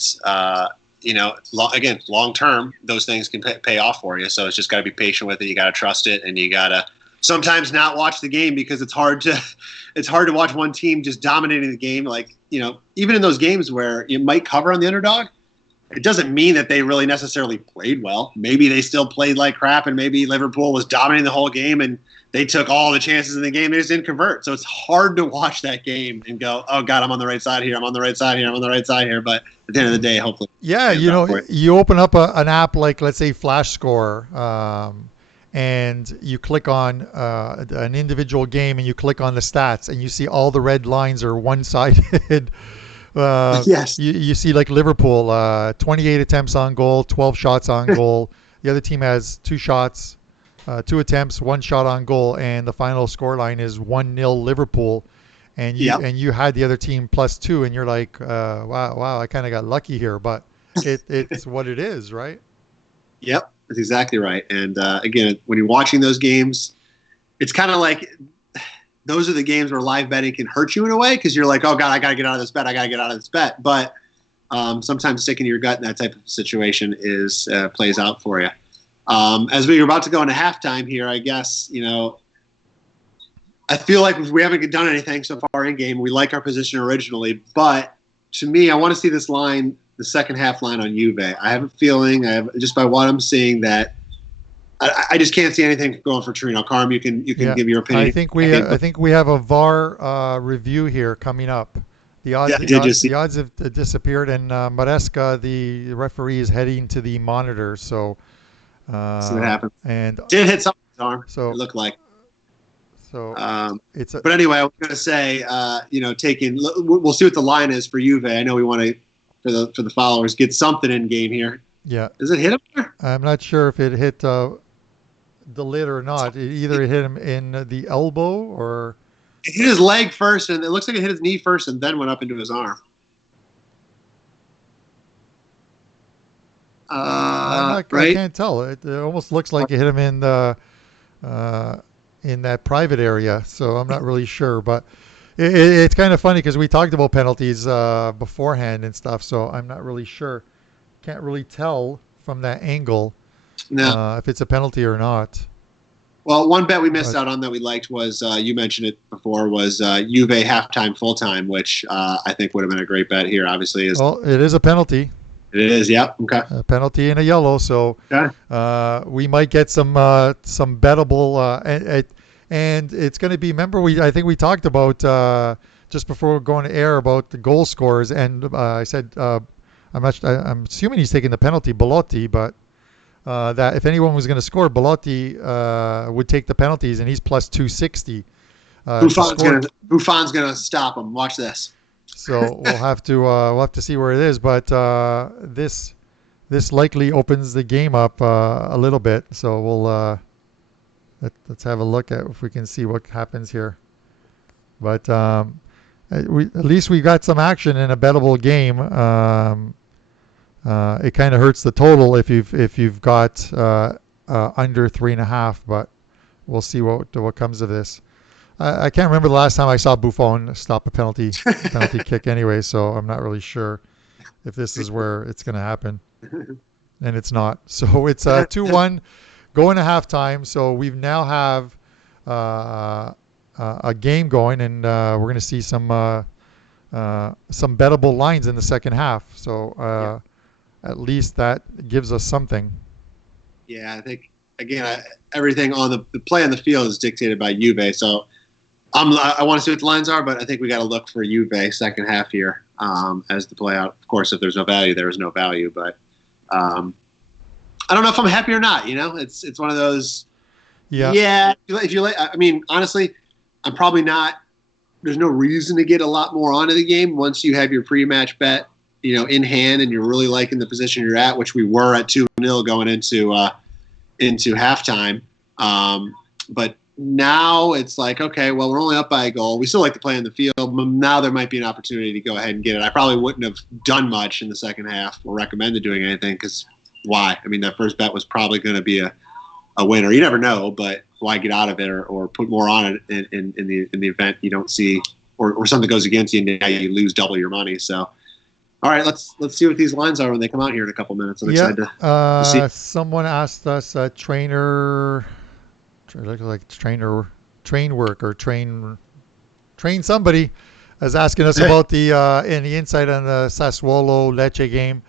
again, long term, those things can pay off for you. So it's just got to be patient with it. You got to trust it, and you got to sometimes not watch the game, because it's hard to watch one team just dominating the game. Like, even in those games where you might cover on the underdog, it doesn't mean that they really necessarily played well. Maybe they still played like crap, and maybe Liverpool was dominating the whole game and they took all the chances in the game. They just didn't convert. So it's hard to watch that game and go, oh, God, I'm on the right side here. I'm on the right side here. I'm on the right side here. But at the end of the day, hopefully. Yeah, you open up an app like, let's say, Flash Score, and you click on an individual game, and you click on the stats, and you see all the red lines are one-sided. Yes. You see, like Liverpool, 28 attempts on goal, 12 shots on goal. The other team has 2 shots, 2 attempts, 1 shot on goal, and the final scoreline is 1-0 Liverpool. And you had the other team +2, and you're like, wow, I kind of got lucky here, but it's what it is, right? Yep, that's exactly right. And again, when you're watching those games, it's kind of like, those are the games where live betting can hurt you in a way, because you're like, oh, God, I got to get out of this bet. I got to get out of this bet. But sometimes sticking to your gut in that type of situation plays out for you. As we were about to go into halftime here, I guess, I feel like we haven't done anything so far in game. We like our position originally. But to me, I want to see this line, the second half line on Juve. I have a feeling, just by what I'm seeing, that I just can't see anything going for Torino. Carm, you can Yeah, give your opinion. I think we have a VAR review here coming up. Yeah, I did just see. The odds have disappeared, and Maresca, the referee, is heading to the monitor. So, See what happened. and Did hit someone's arm. so It looked like. so it's But anyway, I was going to say, we'll see what the line is for Juve. I know we want to, for the followers, get something in game here. yeah. Does it hit him there? I'm not sure if it hit the lid or not. It either hit him in the elbow or It hit his leg first, and it looks like it hit his knee first, and then went up into his arm. I Right? can't tell. It almost looks like it hit him in that private area. So I'm not really sure, but it's kind of funny because we talked about penalties beforehand and stuff. So I'm not really sure. Can't really tell from that angle No. if it's a penalty or not. Well, one bet we missed out on that we liked was, you mentioned it before, was Juve halftime, full-time, which I think would have been a great bet here, obviously. Well, it is a penalty. It is, yeah. Okay. A penalty and a yellow. So we might get some bettable and it's going to be. Remember, I think we talked about just before going to air about the goal scorers, and I said I'm assuming he's taking the penalty, Belotti, but that if anyone was going to score, Belotti would take the penalties, and he's plus 260. Buffon's gonna stop him. Watch this. So we'll have to see where it is, but this likely opens the game up a little bit. So we'll let's have a look at if we can see what happens here. But at least we got some action in a bettable game. It kind of hurts the total if you've got under 3.5, but we'll see what comes of this. I can't remember the last time I saw Buffon stop a penalty kick anyway, so I'm not really sure if this is where it's going to happen, and it's not. So it's 2-1 going to halftime. So we now have a game going, and we're going to see some bettable lines in the second half. So at least that gives us something. Yeah, I think again everything on the play on the field is dictated by Juve. So I want to see what the lines are, but I think we got to look for Juve second half here as the play out. Of course, if there's no value, there is no value. But I don't know if I'm happy or not. It's one of those. Yeah. Yeah. If you like, I mean, honestly, I'm probably not. There's no reason to get a lot more onto the game once you have your pre-match bet, in hand, and you're really liking the position you're at, which we were at 2-0 going into halftime. But now it's like, okay, well, we're only up by a goal. We still like to play on the field. Now there might be an opportunity to go ahead and get it. I probably wouldn't have done much in the second half or recommended doing anything because why? I mean, that first bet was probably going to be a winner. You never know, but why get out of it or put more on it in the event you don't see or something goes against you and now you lose double your money. So, all right, let's see what these lines are when they come out here in a couple minutes. I'm excited to see. Someone asked us trainer. Looks like train work or train somebody is asking us about the insight on the Sassuolo Lecce game.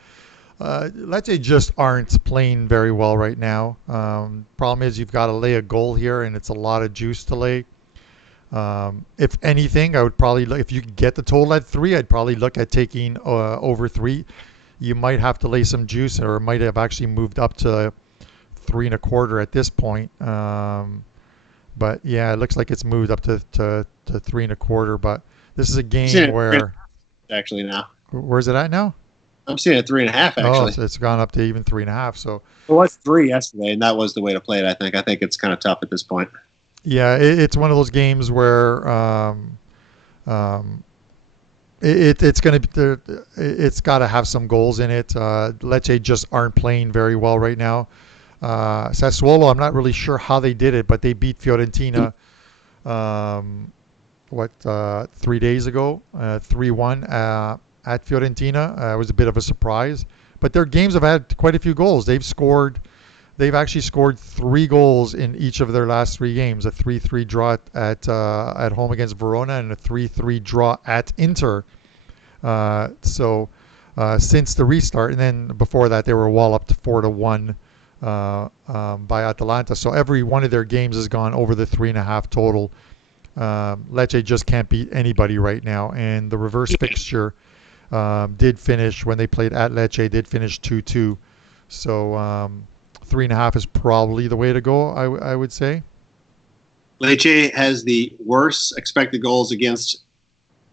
Lecce just aren't playing very well right now. Problem is you've got to lay a goal here, and it's a lot of juice to lay. If anything, I would probably look, if you could get the total at 3, I'd probably look at taking over 3. You might have to lay some juice, or it might have actually moved up to 3.25 at this point. But yeah, it looks like it's moved up to 3.25. But this is a game where actually now. Where's it at now? I'm seeing it 3.5 actually. Oh, so it's gone up to even 3.5. So it was 3 yesterday, and that was the way to play it. I think it's kind of tough at this point. Yeah, it's one of those games where it's going to it's got to have some goals in it. Lecce just aren't playing very well right now. Sassuolo, I'm not really sure how they did it, but they beat Fiorentina 3 days ago, 3-1 at Fiorentina. It was a bit of a surprise, but their games have had quite a few goals. They've actually scored 3 goals in each of their last 3 games: a 3-3 draw at home against Verona and a 3-3 draw at Inter. So since the restart, and then before that they were well up to 4-1 by Atalanta. So every one of their games has gone over the 3.5 total. Lecce just can't beat anybody right now, and the reverse fixture did finish when they played at Lecce. Did finish 2-2. So 3.5 is probably the way to go. I would say. Lecce has the worst expected goals against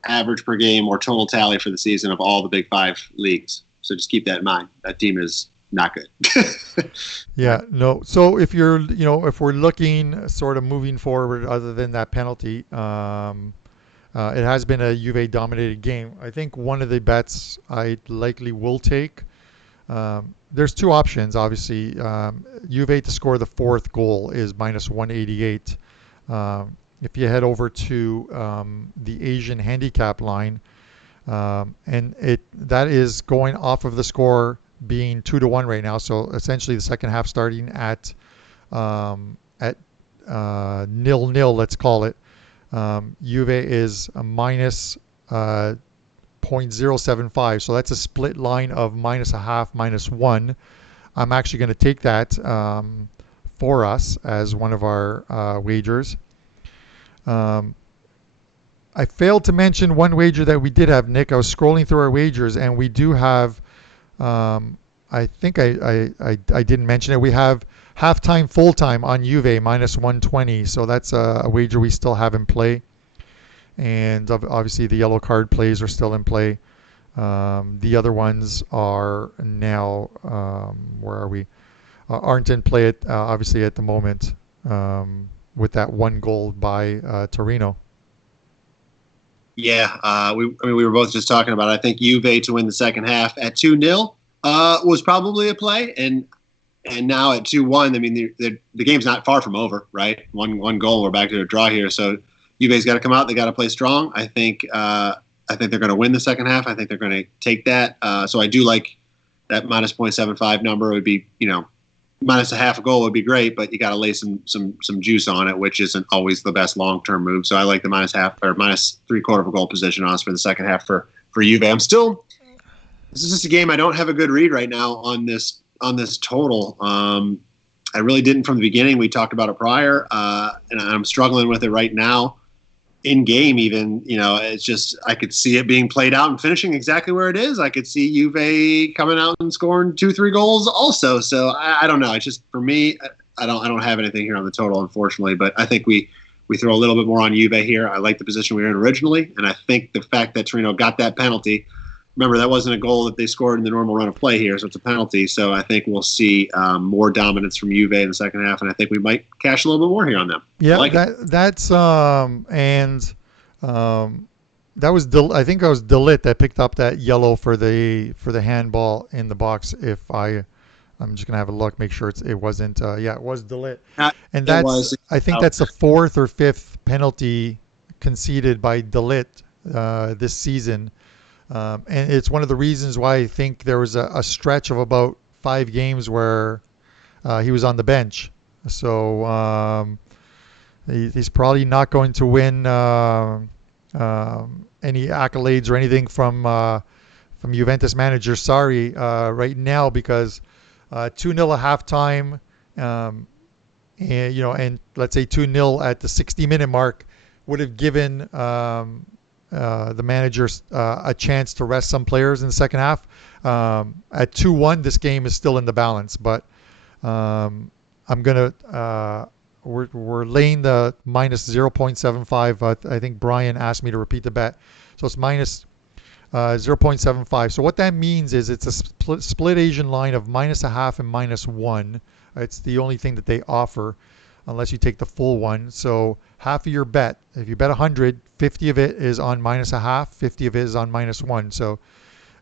average per game or total tally for the season of all the Big Five leagues. So just keep that in mind. That team is not good. Yeah, no. So if if we're looking sort of moving forward, other than that penalty, it has been a Juve dominated game. I think one of the bets I likely will take. There's two options, obviously. Juve to score the fourth goal is minus 188. If you head over to the Asian handicap line, and that is going off of the score being 2-1 right now. So essentially, the second half starting at 0-0, let's call it. Juve is a minus 0.075. So that's a split line of minus a half, minus one. I'm actually going to take that for us as one of our wagers. I failed to mention one wager that we did have, Nick. I was scrolling through our wagers, and we do have. I think I didn't mention it. We have halftime, full time on Juve minus 120. So that's a wager we still have in play. And obviously the yellow card plays are still in play. The other ones are now, where are we? Aren't in play obviously at the moment with that one goal by Torino. Yeah, we were both just talking about it. I think Juve to win the second half at 2-0 was probably a play, and now at 2-1, I mean the game's not far from over, right? One goal, we're back to a draw here. So Juve's got to come out. They got to play strong. I think they're going to win the second half. I think they're going to take that. So I do like that minus 0.75 number. It would be, minus a half a goal would be great, but you got to lay some juice on it, which isn't always the best long-term move. So I like the minus half or minus 3/4 of a goal position on us for the second half for Juve. This is just a game I don't have a good read right now on this total. I really didn't from the beginning. We talked about it prior, and I'm struggling with it right now. In game, even, it's just I could see it being played out and finishing exactly where it is. I could see Juve coming out and scoring 2-3 goals also. So I don't know. It's just for me, I don't have anything here on the total, unfortunately. But I think we throw a little bit more on Juve here. I like the position we were in originally, and I think the fact that Torino got that penalty. Remember, that wasn't a goal that they scored in the normal run of play here, so it's a penalty. So I think we'll see more dominance from Juve in the second half, and I think we might cash a little bit more here on them. Yeah, that's that was I think it was Delit that picked up that yellow for the handball in the box. I'm just gonna have a look, make sure it wasn't. It was Delit, and I think that's the fourth or fifth penalty conceded by Delit this season. And it's one of the reasons why I think there was a stretch of about 5 games where he was on the bench. So he's probably not going to win any accolades or anything from Juventus manager Sarri right now, because 2-0 at halftime, and let's say 2-0 at the 60-minute mark would have given the managers a chance to rest some players in the second half. At 2-1, this game is still in the balance, but I'm gonna we're laying the minus 0.75. I think Brian asked me to repeat the bet, so it's minus 0.75. So what that means is it's a split Asian line of minus a half and minus one. It's the only thing that they offer, unless you take the full one. So half of your bet, if you bet 100, 50 of it is on minus a half, 50 of it is on minus one. So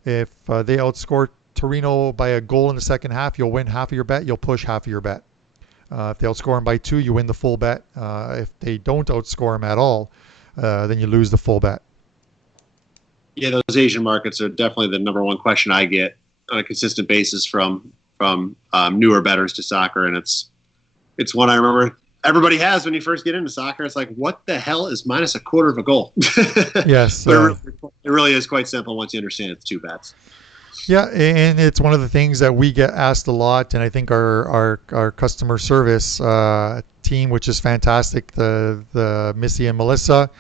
if they outscore Torino by a goal in the second half, you'll win half of your bet, you'll push half of your bet. If they outscore them by 2, you win the full bet. If they don't outscore them at all, then you lose the full bet. Yeah, those Asian markets are definitely the number one question I get on a consistent basis from newer bettors to soccer, and it's one I remember everybody has when you first get into soccer. It's like, what the hell is minus 1/4 of a goal? Yes. But it really is quite simple once you understand it's 2 bets. Yeah, and it's one of the things that we get asked a lot, and I think our customer service team, which is fantastic, the Missy and Melissa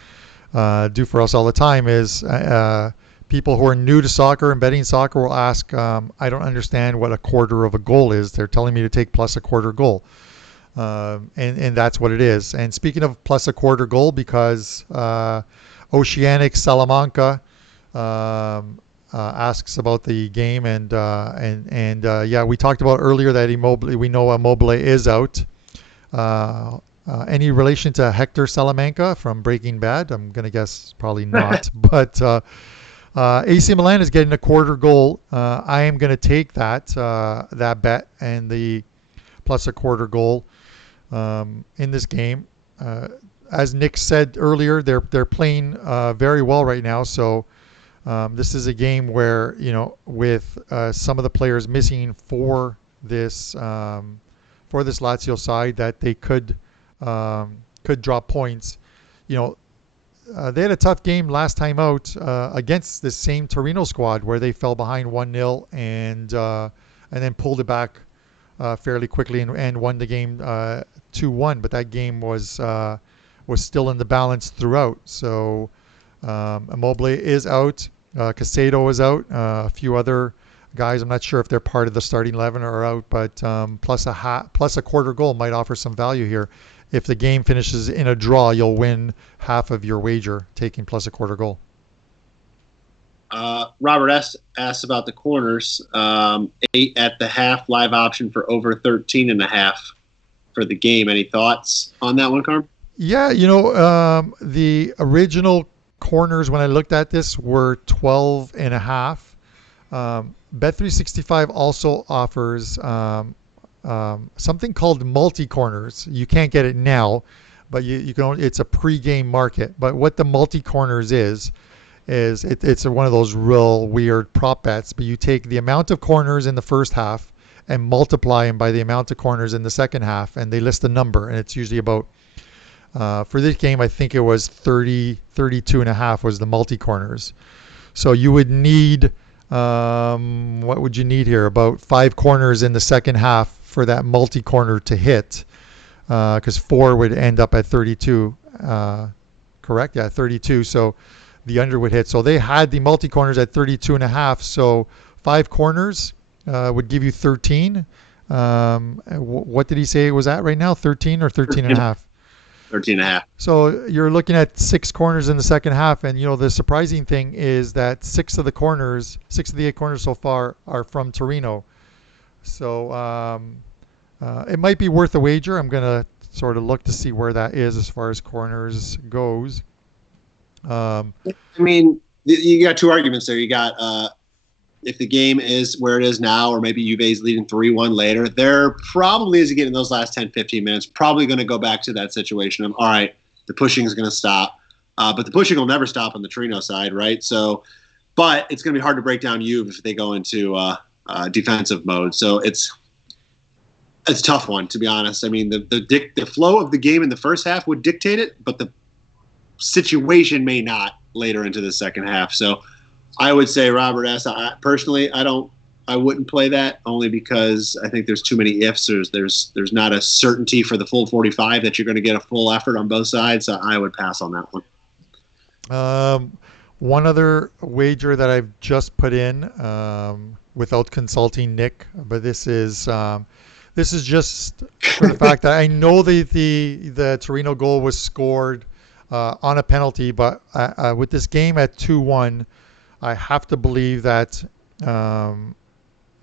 do for us all the time, is people who are new to soccer and betting soccer will ask, I don't understand what a quarter of a goal is. They're telling me to take plus a quarter goal. And that's what it is. And speaking of plus a quarter goal, because Oceanic Salamanca asks about the game, and yeah, we talked about earlier that Immobile, we know Immobile is out. Any relation to Hector Salamanca from Breaking Bad? I'm gonna guess probably not. But AC Milan is getting a quarter goal. I am gonna take that bet and the plus a quarter goal in this game. As Nick said earlier, they're playing very well right now. So this is a game where, with some of the players missing for this Lazio side, that they could drop points. You know, they had a tough game last time out against this same Torino squad where they fell behind 1-0 and then pulled it back fairly quickly and won the game 2-1. But that game was still in the balance throughout. So Immobile is out. Casado is out. A few other guys, I'm not sure if they're part of the starting 11 or are out, but plus a quarter goal might offer some value here. If the game finishes in a draw, you'll win half of your wager taking plus a quarter goal. Robert asked about the corners. 8 at the half, live option for over 13.5 for the game. Any thoughts on that one, Carm? Yeah, the original corners when I looked at this were 12.5. Bet365 also offers something called multi-corners. You can't get it now, but you can. It's a pre-game market. But what the multi-corners is it's one of those real weird prop bets. But you take the amount of corners in the first half and multiply them by the amount of corners in the second half, and they list a number, and it's usually about. For this game, I think it was 32.5 was the multi-corners. So you would need, what would you need here? About 5 corners in the second half for that multi-corner to hit, because 4 would end up at 32. Correct? Yeah, 32. So the under would hit. So they had the multi-corners at 32.5. So 5 corners would give you 13. What did he say it was at right now? 13 or 13.5? 13.5. So you're looking at 6 corners in the second half, and the surprising thing is that 6 of the 8 corners so far are from Torino. So it might be worth a wager. I'm gonna sort of look to see where that is as far as corners goes. I mean, you got 2 arguments there. You got if the game is where it is now, or maybe Juve's leading 3-1 later, they're probably, as you get in those last 10, 15 minutes, probably going to go back to that situation of, all right, the pushing is going to stop. But the pushing will never stop on the Torino side, right? So, but it's going to be hard to break down Juve if they go into defensive mode. So it's a tough one, to be honest. I mean, the flow of the game in the first half would dictate it, but the situation may not later into the second half. So I would say Robert S. Personally, I wouldn't play that, only because I think there's too many ifs. There's not a certainty for the full 45 that you're going to get a full effort on both sides. So I would pass on that one. One other wager that I've just put in without consulting Nick, but this is just for the fact that I know the Torino goal was scored on a penalty, but with this game at 2-1. I have to believe that we're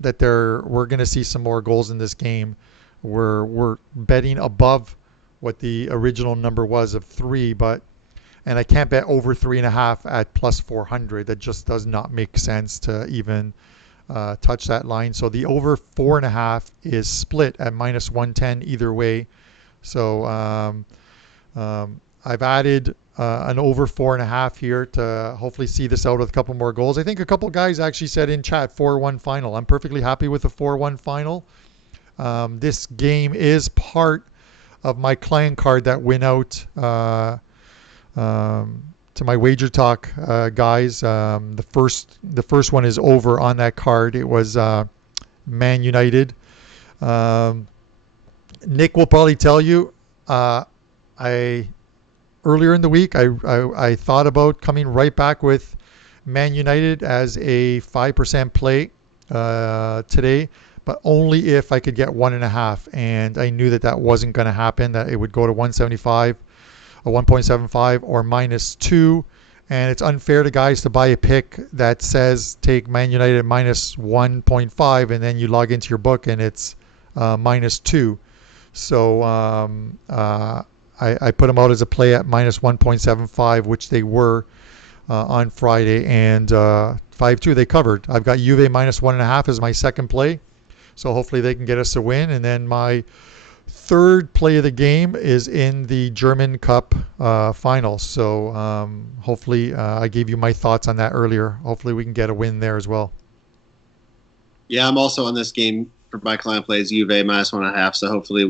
going to see some more goals in this game. We're betting above what the original number was of 3, and I can't bet over 3.5 at plus 400. That just does not make sense to even touch that line. So the over 4.5 is split at minus 110 either way. So I've added an over 4.5 here to hopefully see this out with a couple more goals. I think a couple guys actually said in chat 4-1 final. I'm perfectly happy with the 4-1 final. This game is part of my client card that went out to my WagerTalk guys. The first one is over on that card. It was Man United. Um, Nick will probably tell you. I Earlier in the week, I thought about coming right back with Man United as a 5% play today, but only if I could get 1.5. And I knew that wasn't going to happen, that it would go to 175 or 1.75 or -2. And it's unfair to guys to buy a pick that says take Man United at -1.5, and then you log into your book and it's -2. So I put them out as a play at -1.75, which they were on Friday, and 5-2 they covered. I've got Juve -1.5 as my second play, so hopefully they can get us a win. And then my third play of the game is in the German Cup final. So hopefully I gave you my thoughts on that earlier. Hopefully we can get a win there as well. Yeah, I'm also on this game for my client plays Juve -1.5. So hopefully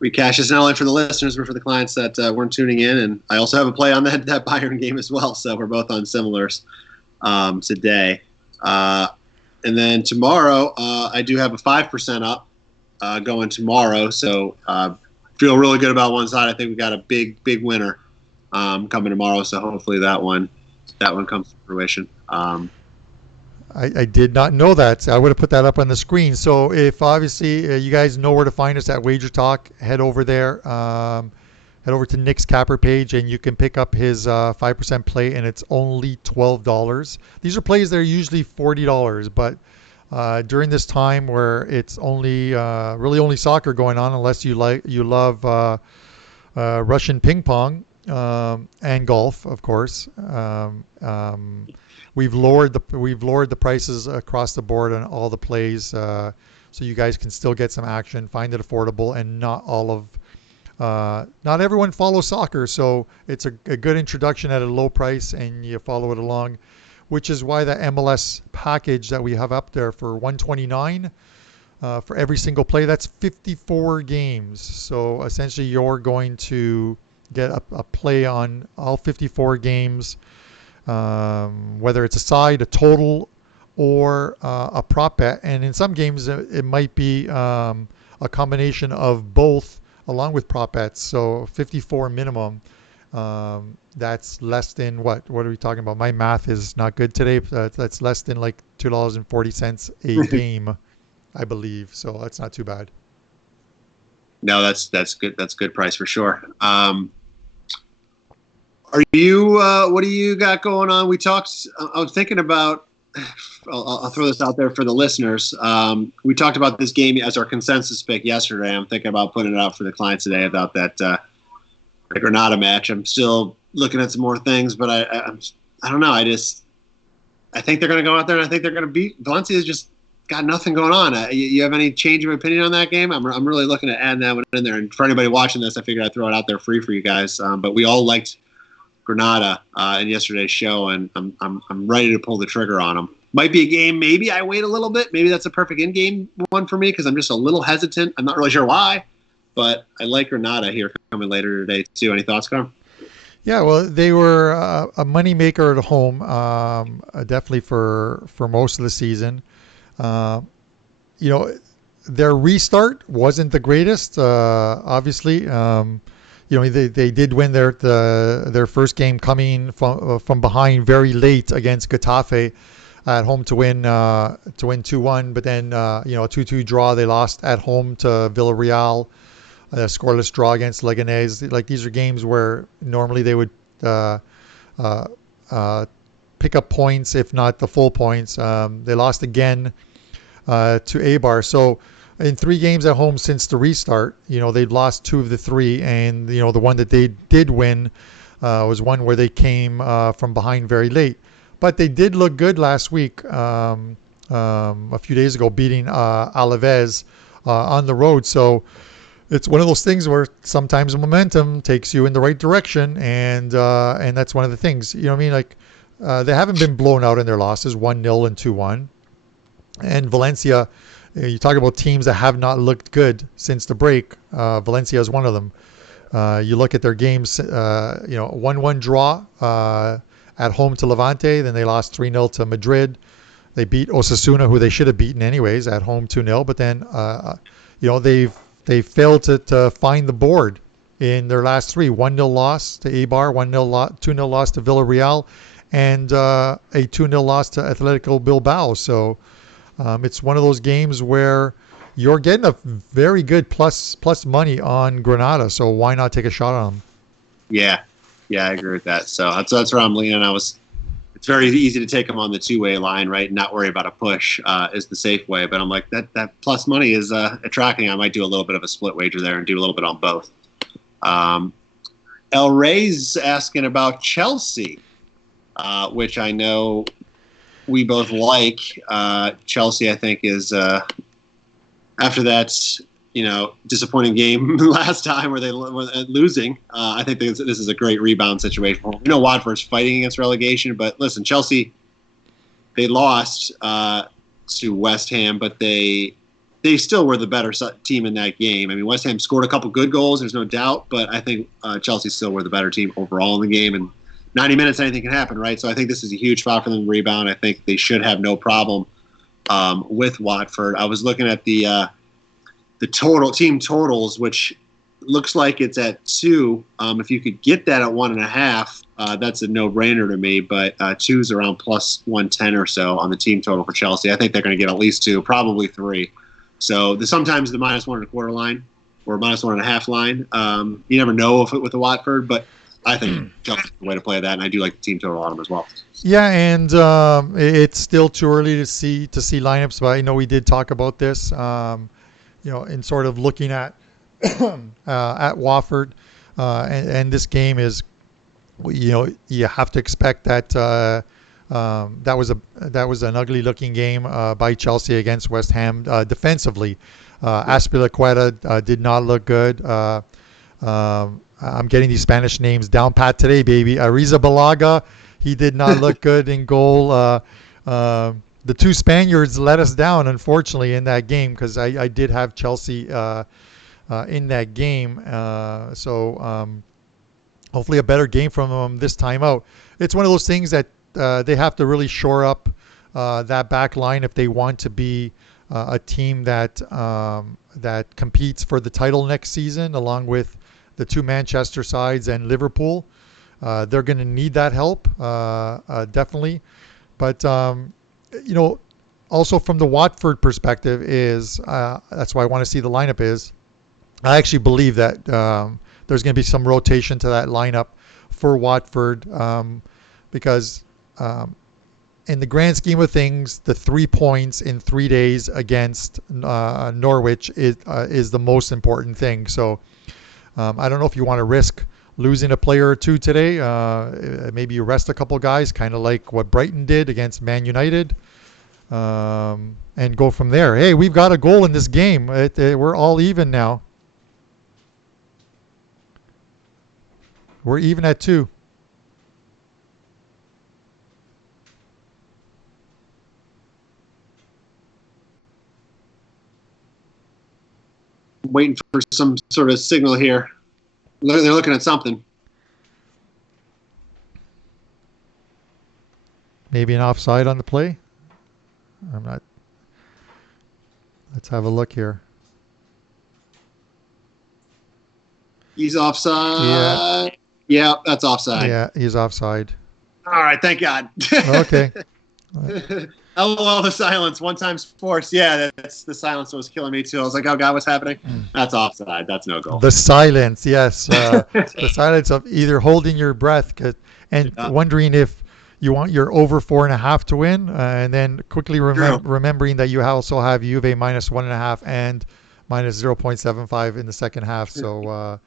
we cash this not only for the listeners but for the clients that weren't tuning in. And I also have a play on that Bayern game as well. So we're both on similars today. And then tomorrow I do have a 5% up going tomorrow. So feel really good about one side. I think we got a big winner coming tomorrow. So hopefully that one comes to fruition. I did not know that. I would have put that up on the screen. So if obviously you guys know where to find us at WagerTalk, head over there. Head over to Nick's Capper page and you can pick up his 5% play, and it's only $12. These are plays that are usually $40, but during this time where it's only really only soccer going on, unless you love Russian ping pong and golf, of course. We've lowered the prices across the board on all the plays, so you guys can still get some action, find it affordable, and not everyone follows soccer, so it's a good introduction at a low price, and you follow it along, which is why the MLS package that we have up there for $129 for every single play, that's 54 games. So essentially you're going to get a play on all 54 games. Whether it's a side, a total, or a prop bet. And in some games, it might be a combination of both along with prop bets. So 54 minimum. That's less than what are we talking about? My math is not good today. That's less than like $2.40 a game, I believe. So that's not too bad. No, that's good. That's good price for sure. Are you? What do you got going on? We talked. I was thinking about. I'll throw this out there for the listeners. We talked about this game as our consensus pick yesterday. I'm thinking about putting it out for the clients today about that Granada match. I'm still looking at some more things, but I don't know. I think they're going to go out there and I think they're going to beat Valencia's. Just got nothing going on. You have any change of opinion on that game? I'm really looking to add that one in there. And for anybody watching this, I figured I'd throw it out there free for you guys. But we all liked Granada in yesterday's show, and I'm ready to pull the trigger on them. Might be a game. Maybe I wait a little bit. Maybe that's a perfect in-game one for me because I'm just a little hesitant. I'm not really sure why, but I like Granada here coming later today too. Any thoughts, Carm? Yeah, well, they were a money maker at home, definitely for most of the season. Their restart wasn't the greatest, obviously. They did win their first game coming from behind very late against Getafe at home to win 2-1, but then a 2-2 draw. They lost at home to Villarreal, a scoreless draw against Leganés. Like, these are games where normally they would pick up points, if not the full points. They lost again to Eibar. So in 3 games at home since the restart, they'd lost 2 of the 3, and the one that they did win was one where they came from behind very late. But they did look good last week, a few days ago, beating Alaves on the road. So it's one of those things where sometimes momentum takes you in the right direction, and that's one of the things. You know what I mean? Like, they haven't been blown out in their losses, 1-0 and 2-1. And Valencia, you talk about teams that have not looked good since the break. Valencia is one of them. You look at their games, 1-1 draw at home to Levante. Then they lost 3-0 to Madrid. They beat Osasuna, who they should have beaten anyways, at home 2-0. But then, they've failed to find the board in their last three. 1-0 loss to Eibar, 2-0 loss to Villarreal, and a 2-0 loss to Atletico Bilbao. So it's one of those games where you're getting a very good plus money on Granada. So why not take a shot on them? Yeah, I agree with that. So that's where I'm leaning. It's very easy to take them on the two-way line, right? And not worry about a push is the safe way. But I'm like, that plus money is attracting. I might do a little bit of a split wager there and do a little bit on both. El Rey's asking about Chelsea, which I know we both like. Chelsea, I think, is after that, disappointing game last time where they were losing. I think this is a great rebound situation. Watford's fighting against relegation, but listen, Chelsea, they lost to West Ham, but they still were the better team in that game. I mean, West Ham scored a couple good goals, there's no doubt, but I think Chelsea still were the better team overall in the game. And 90 minutes, anything can happen, right? So I think this is a huge spot for them to rebound. I think they should have no problem with Watford. I was looking at the total team totals, which looks like it's at 2. If you could get that at 1.5, that's a no-brainer to me. But 2's around plus 110 or so on the team total for Chelsea. I think they're going to get at least 2, probably 3. So sometimes the minus 1.25 line or minus 1.5 line. You never know with the Watford, but I think Chelsea's the way to play that, and I do like the team total on them as well. Yeah, and it's still too early to see lineups, but I know we did talk about this. In sort of looking at at Watford, and this game is, you have to expect that that was an ugly looking game by Chelsea against West Ham defensively. Azpilicueta did not look good. I'm getting these Spanish names down pat today, baby. Arrizabalaga, he did not look good in goal. The two Spaniards let us down, unfortunately, in that game because I did have Chelsea in that game. So hopefully a better game from them this time out. It's one of those things that they have to really shore up that back line if they want to be a team that competes for the title next season, along with the two Manchester sides and Liverpool. They're going to need that help, definitely. But also from the Watford perspective is that's why I want to see the lineup is. I actually believe that there's going to be some rotation to that lineup for Watford because in the grand scheme of things, the 3 points in 3 days against Norwich is the most important thing. So I don't know if you want to risk losing a player or two today. Maybe you rest a couple guys, kind of like what Brighton did against Man United, and go from there. Hey, we've got a goal in this game. We're all even now. We're even at 2. Waiting for some sort of signal here. They're looking at something. Maybe an offside on the play. I'm not. Let's have a look here. He's offside. Yeah, that's offside. Yeah, he's offside. All right, thank God. Okay. LOL, the silence. 1 times force. Yeah, that's the silence that was killing me too. I was like, oh God, what's happening? That's offside. That's no goal. The silence, yes. The silence of either holding your breath and wondering if you want your over 4.5 to win, and then quickly remembering that you also have Juve minus 1.5 and minus 0.75 in the second half. So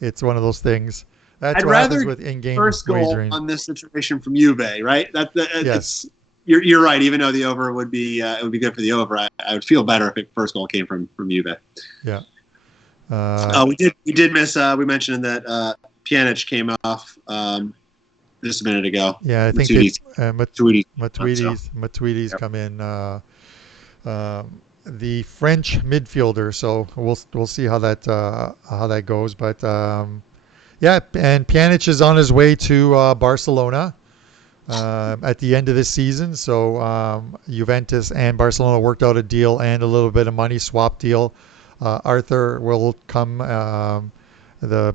it's one of those things. That's I'd what rather happens with in-game first goal wagering. on this situation from Juve, right? Yes. You're right. Even though the over would be it would be good for the over, I would feel better if the first goal came from Juve. Yeah. We did miss. We mentioned that Pjanic came off just a minute ago. Yeah, I think Matuidi's come in. the French midfielder. So we'll see how that goes. But yeah, and Pjanic is on his way to Barcelona at the end of this season. So Juventus and Barcelona worked out a deal and a little bit of money swap deal. Arthur will come, the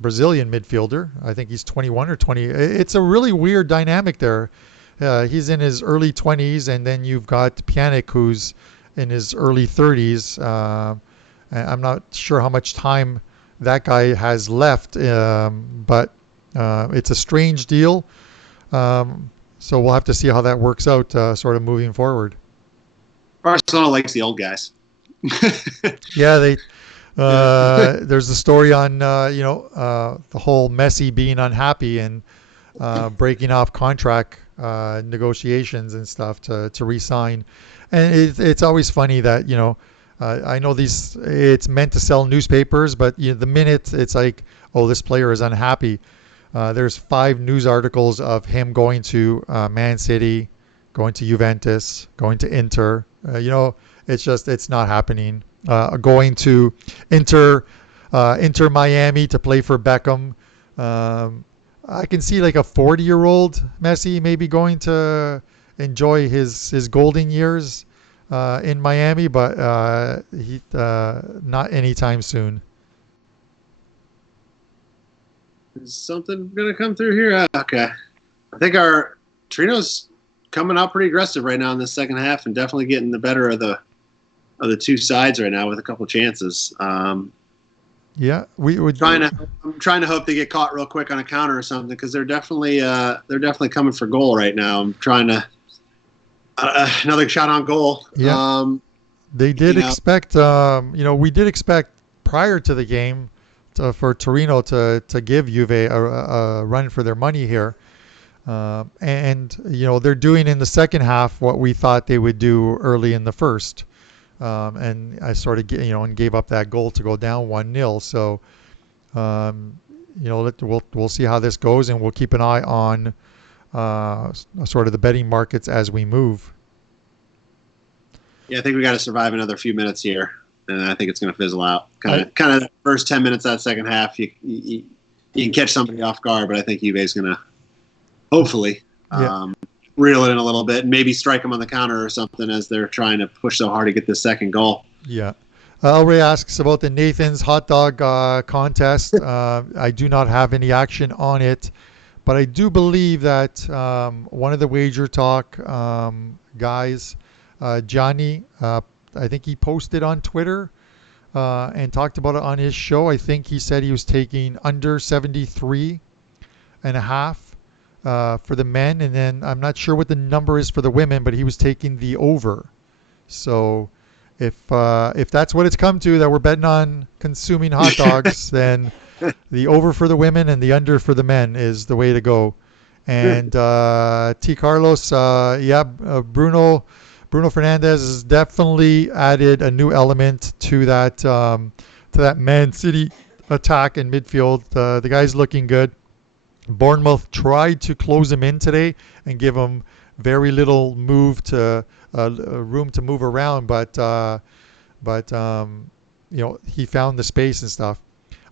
Brazilian midfielder. I think he's 21 or 20. It's a really weird dynamic there. He's in his early 20s, and then you've got Pjanic, who's in his early 30s. I'm not sure how much time that guy has left, but it's a strange deal. So we'll have to see how that works out, sort of moving forward. Barcelona likes the old guys. Yeah, they. There's a story on the whole Messi being unhappy and breaking off contract negotiations and stuff to re-sign, and it's always funny that I know it's meant to sell newspapers, but the minute it's like, oh, this player is unhappy, there's 5 news articles of him going to Man City, going to Juventus, going to Inter. It's not happening. Going to Inter Miami to play for Beckham. I can see like a 40-year-old Messi maybe going to enjoy his golden years in Miami, but he not anytime soon. Is something going to come through here? Okay. I think our Torino's coming out pretty aggressive right now in the second half and definitely getting the better of the two sides right now with a couple chances. Yeah, I'm trying to hope they get caught real quick on a counter or something, because they're definitely coming for goal right now. I'm trying to another shot on goal. Yeah. They did expect. We did expect prior to the game for Torino to give Juve a run for their money here, and they're doing in the second half what we thought they would do early in the first. And I sort of and gave up that goal to go down 1-0. So, we'll see how this goes, and we'll keep an eye on sort of the betting markets as we move. Yeah, I think we got to survive another few minutes here, and I think it's going to fizzle out. Kind of the first 10 minutes of that second half, you can catch somebody off guard, but I think Juve's going to hopefully. Reel it in a little bit and maybe strike them on the counter or something as they're trying to push so hard to get this second goal. Yeah. Elray asks about the Nathan's hot dog contest. I do not have any action on it, but I do believe that one of the WagerTalk guys, Johnny, I think he posted on Twitter and talked about it on his show. I think he said he was taking under 73.5. For the men, and then I'm not sure what the number is for the women, but he was taking the over. So if that's what it's come to, that we're betting on consuming hot dogs, then the over for the women and the under for the men is the way to go. And T. Carlos, Bruno Fernandes has definitely added a new element to that Man City attack in midfield. The guy's looking good. Bournemouth tried to close him in today and give him very little room to move around, but he found the space and stuff.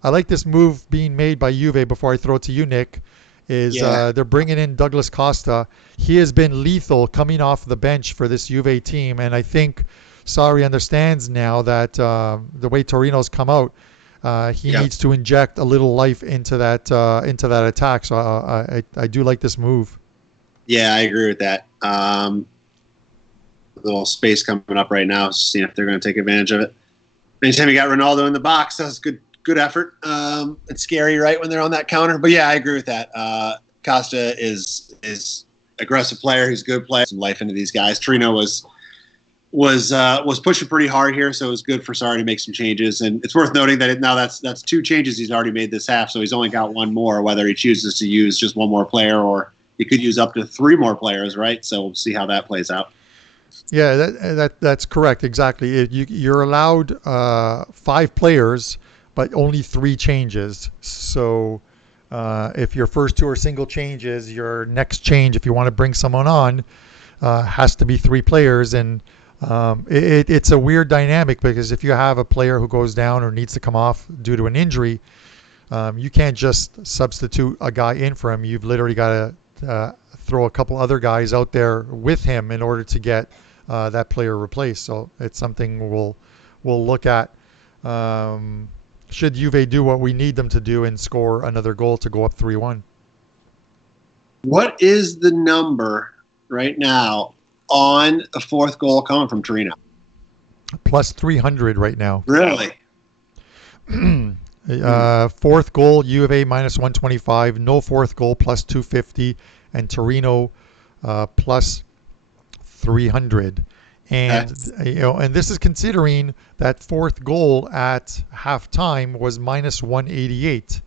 I like this move being made by Juve. Before I throw it to you, Nick, they're bringing in Douglas Costa. He has been lethal coming off the bench for this Juve team, and I think Sarri understands now that the way Torino's come out. He needs to inject a little life into that attack. So I do like this move. Yeah, I agree with that. A little space coming up right now, seeing if they're going to take advantage of it. Anytime you got Ronaldo in the box, that's good effort. It's scary, right, when they're on that counter. But yeah, I agree with that. Costa is aggressive player. He's a good player. Some life into these guys. Torino was pushing pretty hard here, so it was good for Sarri to make some changes. And it's worth noting that now that's 2 changes he's already made this half, so he's only got 1 more, whether he chooses to use just 1 more player or he could use up to 3 more players, right? So we'll see how that plays out. Yeah, that's correct. Exactly. You're allowed 5 players, but only 3 changes. So if your first 2 are single changes, your next change, if you want to bring someone on, has to be 3 players. And It's a weird dynamic because if you have a player who goes down or needs to come off due to an injury, you can't just substitute a guy in for him. You've literally got to throw a couple other guys out there with him in order to get that player replaced. So it's something we'll look at. Should Juve do what we need them to do and score another goal to go up 3-1? What is the number right now on a fourth goal coming from Torino? Plus 300 right now. Really? Fourth goal, U of A minus 125. No fourth goal, plus 250. And Torino plus 300. And and this is considering that fourth goal at halftime was minus 188.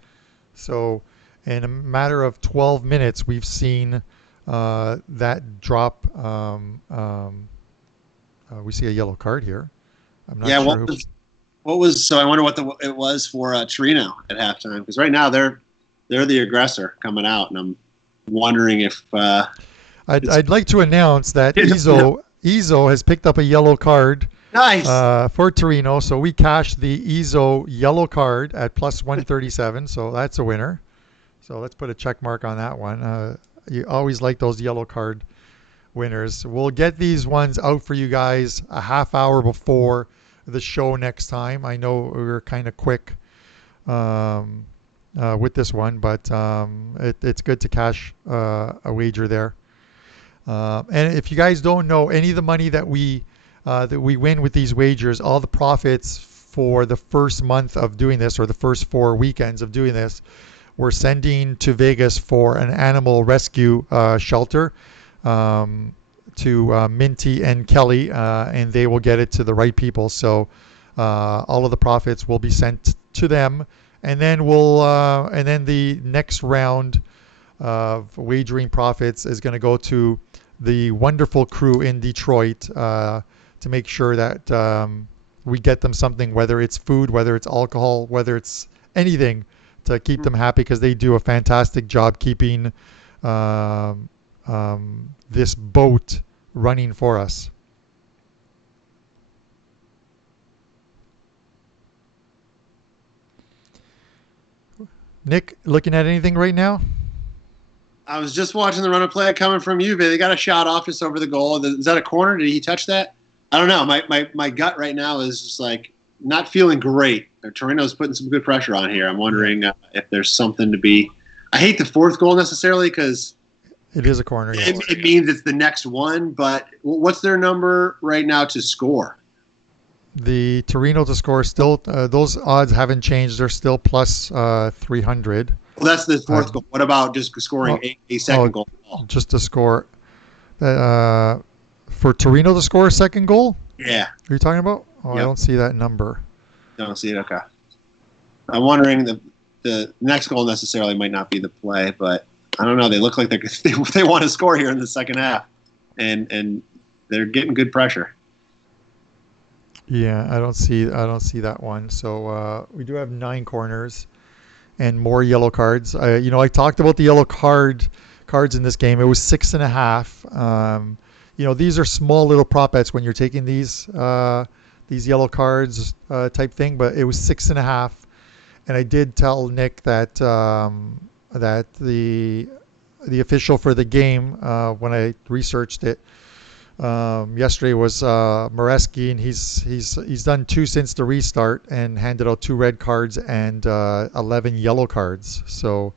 So in a matter of 12 minutes, we've seen that drop. We see a yellow card here. I'm not sure. What was? So I wonder what it was for Torino at halftime, because right now they're the aggressor coming out, and I'm wondering if I'd like to announce that Izzo has picked up a yellow card. Nice. For Torino, so we cashed the Izzo yellow card at plus 137, so that's a winner. So let's put a check mark on that one. You always like those yellow card winners. We'll get these ones out for you guys a half hour before the show next time. I know we were kind of quick with this one, but it's good to cash a wager there. And if you guys don't know, any of the money that we win with these wagers, all the profits for the first month of doing this, or the first 4 weekends of doing this, we're sending to Vegas for an animal rescue shelter to Minty and Kelly, and they will get it to the right people. So all of the profits will be sent to them, and then and then the next round of wagering profits is going to go to the wonderful crew in Detroit to make sure that we get them something, whether it's food, whether it's alcohol, whether it's anything, to keep them happy, because they do a fantastic job keeping this boat running for us. Nick, looking at anything right now? I was just watching the run of play coming from Juve. They got a shot off just over the goal. Is that a corner? Did he touch that? I don't know. My gut right now is just like not feeling great. Torino's putting some good pressure on here. I'm wondering if there's something to be. I hate the fourth goal necessarily because it is a corner. Yes. It means it's the next one. But what's their number right now to score? The Torino to score still, those odds haven't changed. They're still plus 300. Well, that's the fourth goal. What about just scoring a second goal? Just to score. For Torino to score a second goal? Yeah. Are you talking about? Oh, yep. I don't see that number. Don't see it? Okay. I'm wondering the next goal necessarily might not be the play, but I don't know. They look like they want to score here in the second half, and they're getting good pressure. Yeah, I don't see that one. So we do have 9 corners and more yellow cards. I talked about the yellow cards in this game. It was 6.5. These are small little prop bets when you're taking these yellow cards type thing, but it was 6.5. And I did tell Nick that that the official for the game, when I researched it yesterday, was Moreski, and he's done 2 since the restart and handed out 2 red cards and 11 yellow cards. So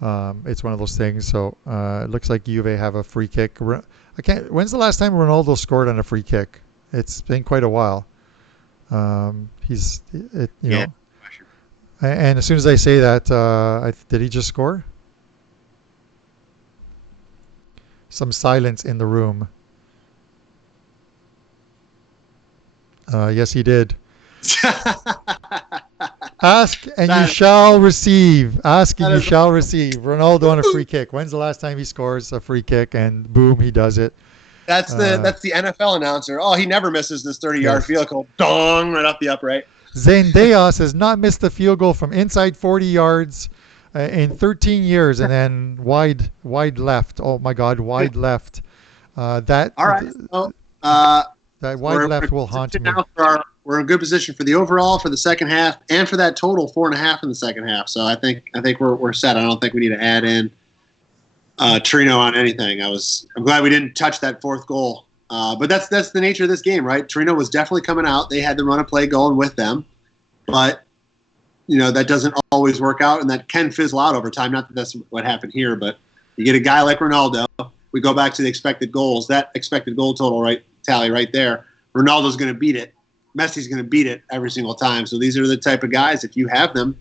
it's one of those things. So it looks like Juve have a free kick. When's the last time Ronaldo scored on a free kick? It's been quite a while. Yeah. And as soon as I say that, did he just score? Some silence in the room. Yes, he did. Ask and you shall receive. Ask and you shall receive. Ronaldo on a free kick. When's the last time he scores a free kick? And boom, he does it. That's the NFL announcer. Oh, he never misses this 30-yard field goal. Dong, right off the upright. Zane Deas has not missed a field goal from inside 40 yards in 13 years, and then wide left. Oh my God, wide left. That. All right. That wide left will haunt me. We're in good position for the overall, for the second half, and for that total 4.5 in the second half. So I think we're set. I don't think we need to add in Torino on anything. I'm glad we didn't touch that fourth goal. But that's the nature of this game, right? Torino was definitely coming out. They had the run of play going with them, but that doesn't always work out, and that can fizzle out over time. Not that that's what happened here, but you get a guy like Ronaldo. We go back to the expected goals. That expected goal total tally right there. Ronaldo's going to beat it. Messi's going to beat it every single time. So these are the type of guys, if you have them,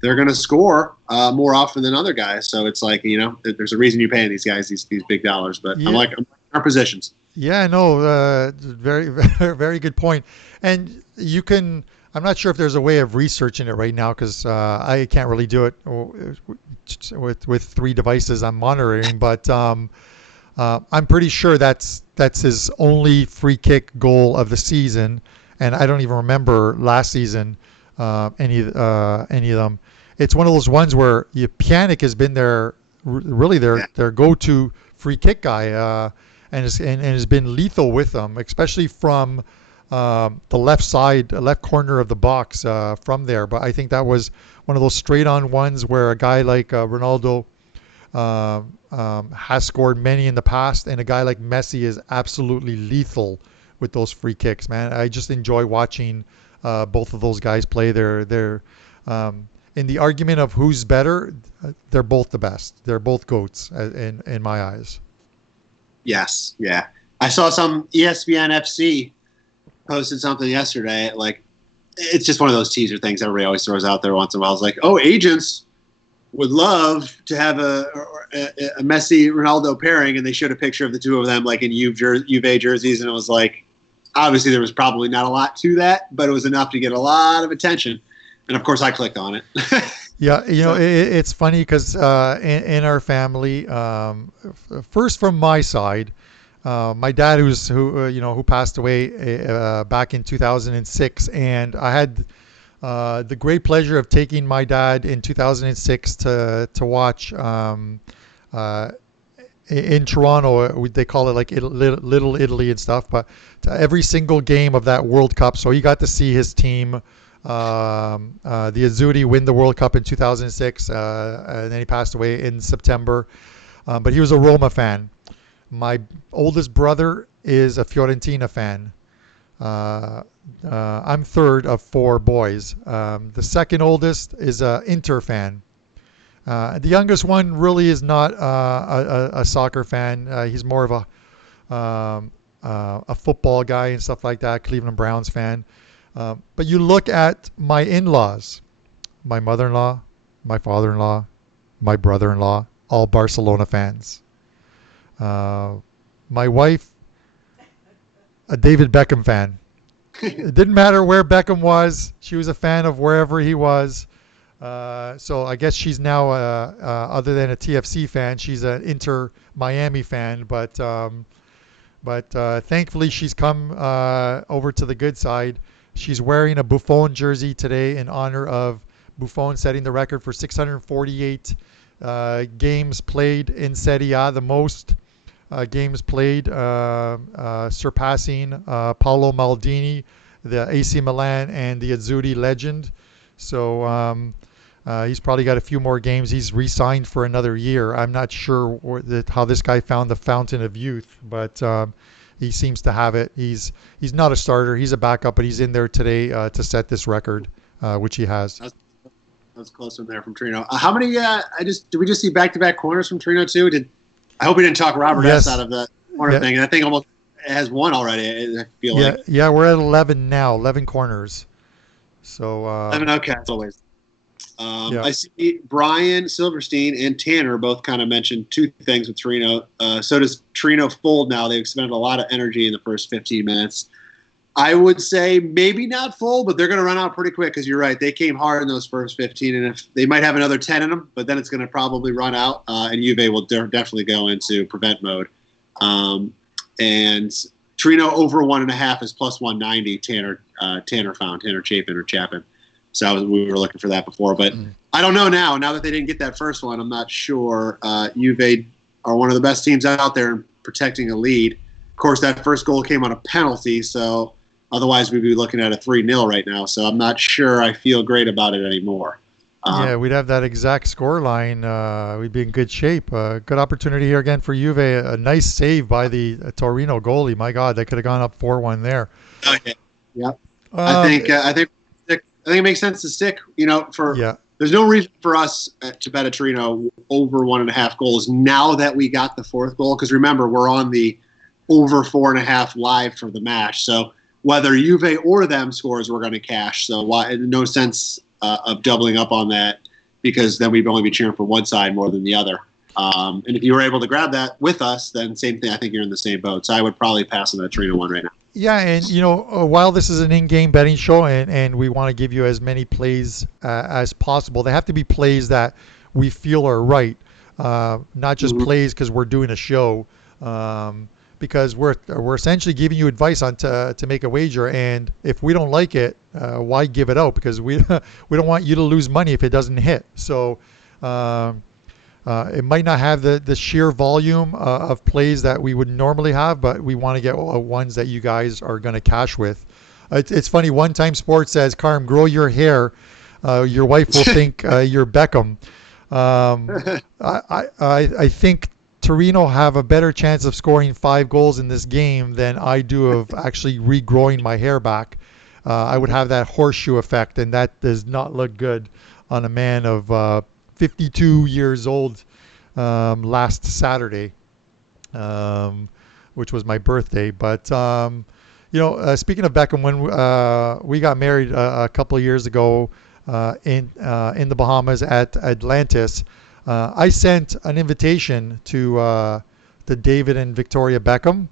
they're going to score more often than other guys. So it's like, there's a reason you're paying these guys these big dollars. But I'm like our positions. Yeah, no, very, very, very good point. And you can, I'm not sure if there's a way of researching it right now because I can't really do it with 3 devices I'm monitoring. But I'm pretty sure that's his only free kick goal of the season. And I don't even remember last season any of them. It's one of those ones where Pjanic has been their go-to free kick guy and has been lethal with them, especially from the left corner of the box from there. But I think that was one of those straight-on ones where a guy like Ronaldo has scored many in the past, and a guy like Messi is absolutely lethal with those free kicks, man. I just enjoy watching both of those guys play. They're in the argument of who's better, they're both the best. They're both GOATs in my eyes. Yes, yeah. I saw some ESPN FC posted something yesterday. Like, it's just one of those teaser things everybody always throws out there once in a while. It's like, agents would love to have a Messi-Ronaldo pairing, and they showed a picture of the two of them like in Juve jerseys, and it was like, obviously there was probably not a lot to that, but it was enough to get a lot of attention. And of course I clicked on it. Yeah, it's funny because in our family, first from my side, my dad who passed away back in 2006, and I had the great pleasure of taking my dad in 2006 to watch in Toronto. They call it like Little Italy and stuff, but to every single game of that World Cup. So he got to see his team, the Azzurri, win the World Cup in 2006, and then he passed away in September. But he was a Roma fan. My oldest brother is a Fiorentina fan. I'm third of 4 boys. The second oldest is a Inter fan. The youngest one really is not a soccer fan. He's more of a football guy and stuff like that, Cleveland Browns fan. But you look at my in-laws, my mother-in-law, my father-in-law, my brother-in-law, all Barcelona fans. My wife, a David Beckham fan. It didn't matter where Beckham was. She was a fan of wherever he was. So I guess she's now, other than a TFC fan, she's an Inter Miami fan. But thankfully she's come over to the good side. She's wearing a Buffon jersey today in honor of Buffon setting the record for 648 games played in Serie A, the most games played, surpassing Paolo Maldini, the AC Milan and the Azzurri legend. So he's probably got a few more games. He's re-signed for another year. I'm not sure how this guy found the fountain of youth, but he seems to have it. He's not a starter. He's a backup, but he's in there today to set this record, which he has. That's close in there from Torino. How many? Did we just see back-to-back corners from Torino too? I hope we didn't talk Robert S out of the corner thing. And I think almost it has one already. I feel like. Yeah, we're at 11 now. 11 corners. So. 11. Okay, as always. I see Brian Silverstein and Tanner both kind of mentioned 2 things with Torino. So does Torino fold now? They've expended a lot of energy in the first 15 minutes. I would say maybe not full, but they're going to run out pretty quick because you're right. They came hard in those first 15, and if they might have another 10 in them, but then it's going to probably run out, and Juve will definitely go into prevent mode. And Torino over 1.5 is plus 190. Tanner Chapin. So we were looking for that before, but I don't know now. Now that they didn't get that first one, I'm not sure. Juve are one of the best teams out there in protecting a lead. Of course, that first goal came on a penalty, so otherwise we'd be looking at a 3-0 right now. So I'm not sure I feel great about it anymore. Yeah, we'd have that exact score line. We'd be in good shape. Good opportunity here again for Juve. A nice save by the Torino goalie. My God, they could have gone up 4-1 there. Okay. Yeah. Um, I think it makes sense to stick. yeah, There's no reason for us to bet a Torino over 1.5 goals now that we got the fourth goal. Because remember, we're on the over 4.5 live for the match. So whether Juve or them scores, we're going to cash. So no sense of doubling up on that, because then we'd only be cheering for one side more than the other. And if you were able to grab that with us, then same thing. I think you're in the same boat. So I would probably pass on that Torino one right now. yeah, and while this is an in-game betting show, and we want to give you as many plays as possible, they have to be plays that we feel are right, not just plays because we're doing a show. Because we're essentially giving you advice on to make a wager, and if we don't like it, why give it out? Because we don't want you to lose money if it doesn't hit. So it might not have the sheer volume of plays that we would normally have, but we want to get ones that you guys are going to cash with. It's funny. One Time Sports says, "Carm, grow your hair. Your wife will think you're Beckham." I think Torino have a better chance of scoring 5 goals in this game than I do of actually regrowing my hair back. I would have that horseshoe effect, and that does not look good on a man of 52 years old last Saturday, which was my birthday. But speaking of Beckham, when we got married a couple of years ago in the Bahamas at Atlantis, I sent an invitation to David and Victoria Beckham.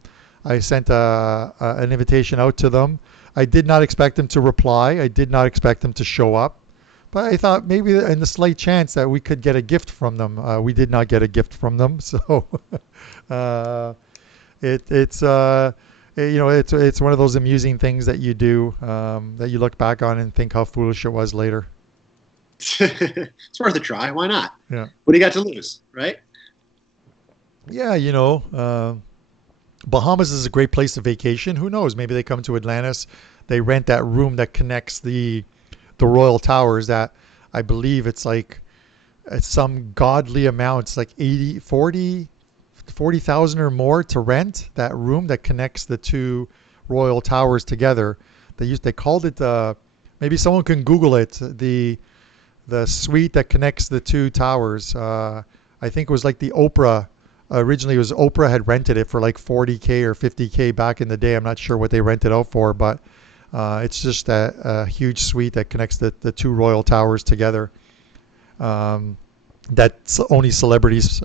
I sent an invitation out to them. I did not expect them to reply. I did not expect them to show up. But I thought maybe in the slight chance that we could get a gift from them. We did not get a gift from them. So it's one of those amusing things that you do, that you look back on and think how foolish it was later. It's worth a try. Why not? Yeah. What do you got to lose, right? Yeah, Bahamas is a great place to vacation. Who knows? Maybe they come to Atlantis. They rent that room that connects the Royal Towers. That I believe it's some godly amount. It's like 40,000 or more to rent that room that connects the two Royal Towers together. They called it maybe someone can Google it. The suite that connects the two towers. I think it was like the Oprah. Originally, it was Oprah had rented it for like 40K or 50K back in the day. I'm not sure what they rented out for, but it's just a huge suite that connects the two royal towers together. That only celebrities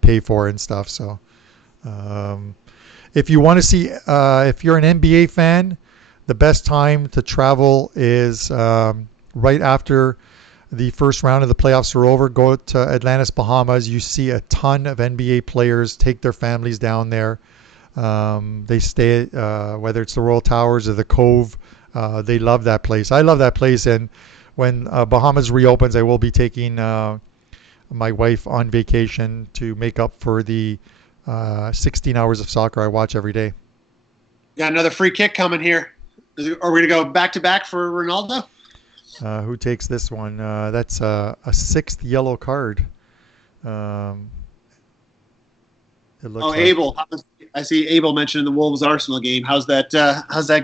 pay for and stuff. So if you want to see, if you're an NBA fan, the best time to travel is right after the first round of the playoffs are over. Go to Atlantis, Bahamas. You see a ton of NBA players take their families down there. They stay, whether it's the Royal Towers or the Cove. They love that place. I love that place. And when Bahamas reopens, I will be taking my wife on vacation to make up for the 16 hours of soccer I watch every day. Got another free kick coming here. Are we going to go back-to-back for Ronaldo? Who takes this one? That's a 6th yellow card. It looks like. Abel. I see Abel mentioned the Wolves Arsenal game. How's that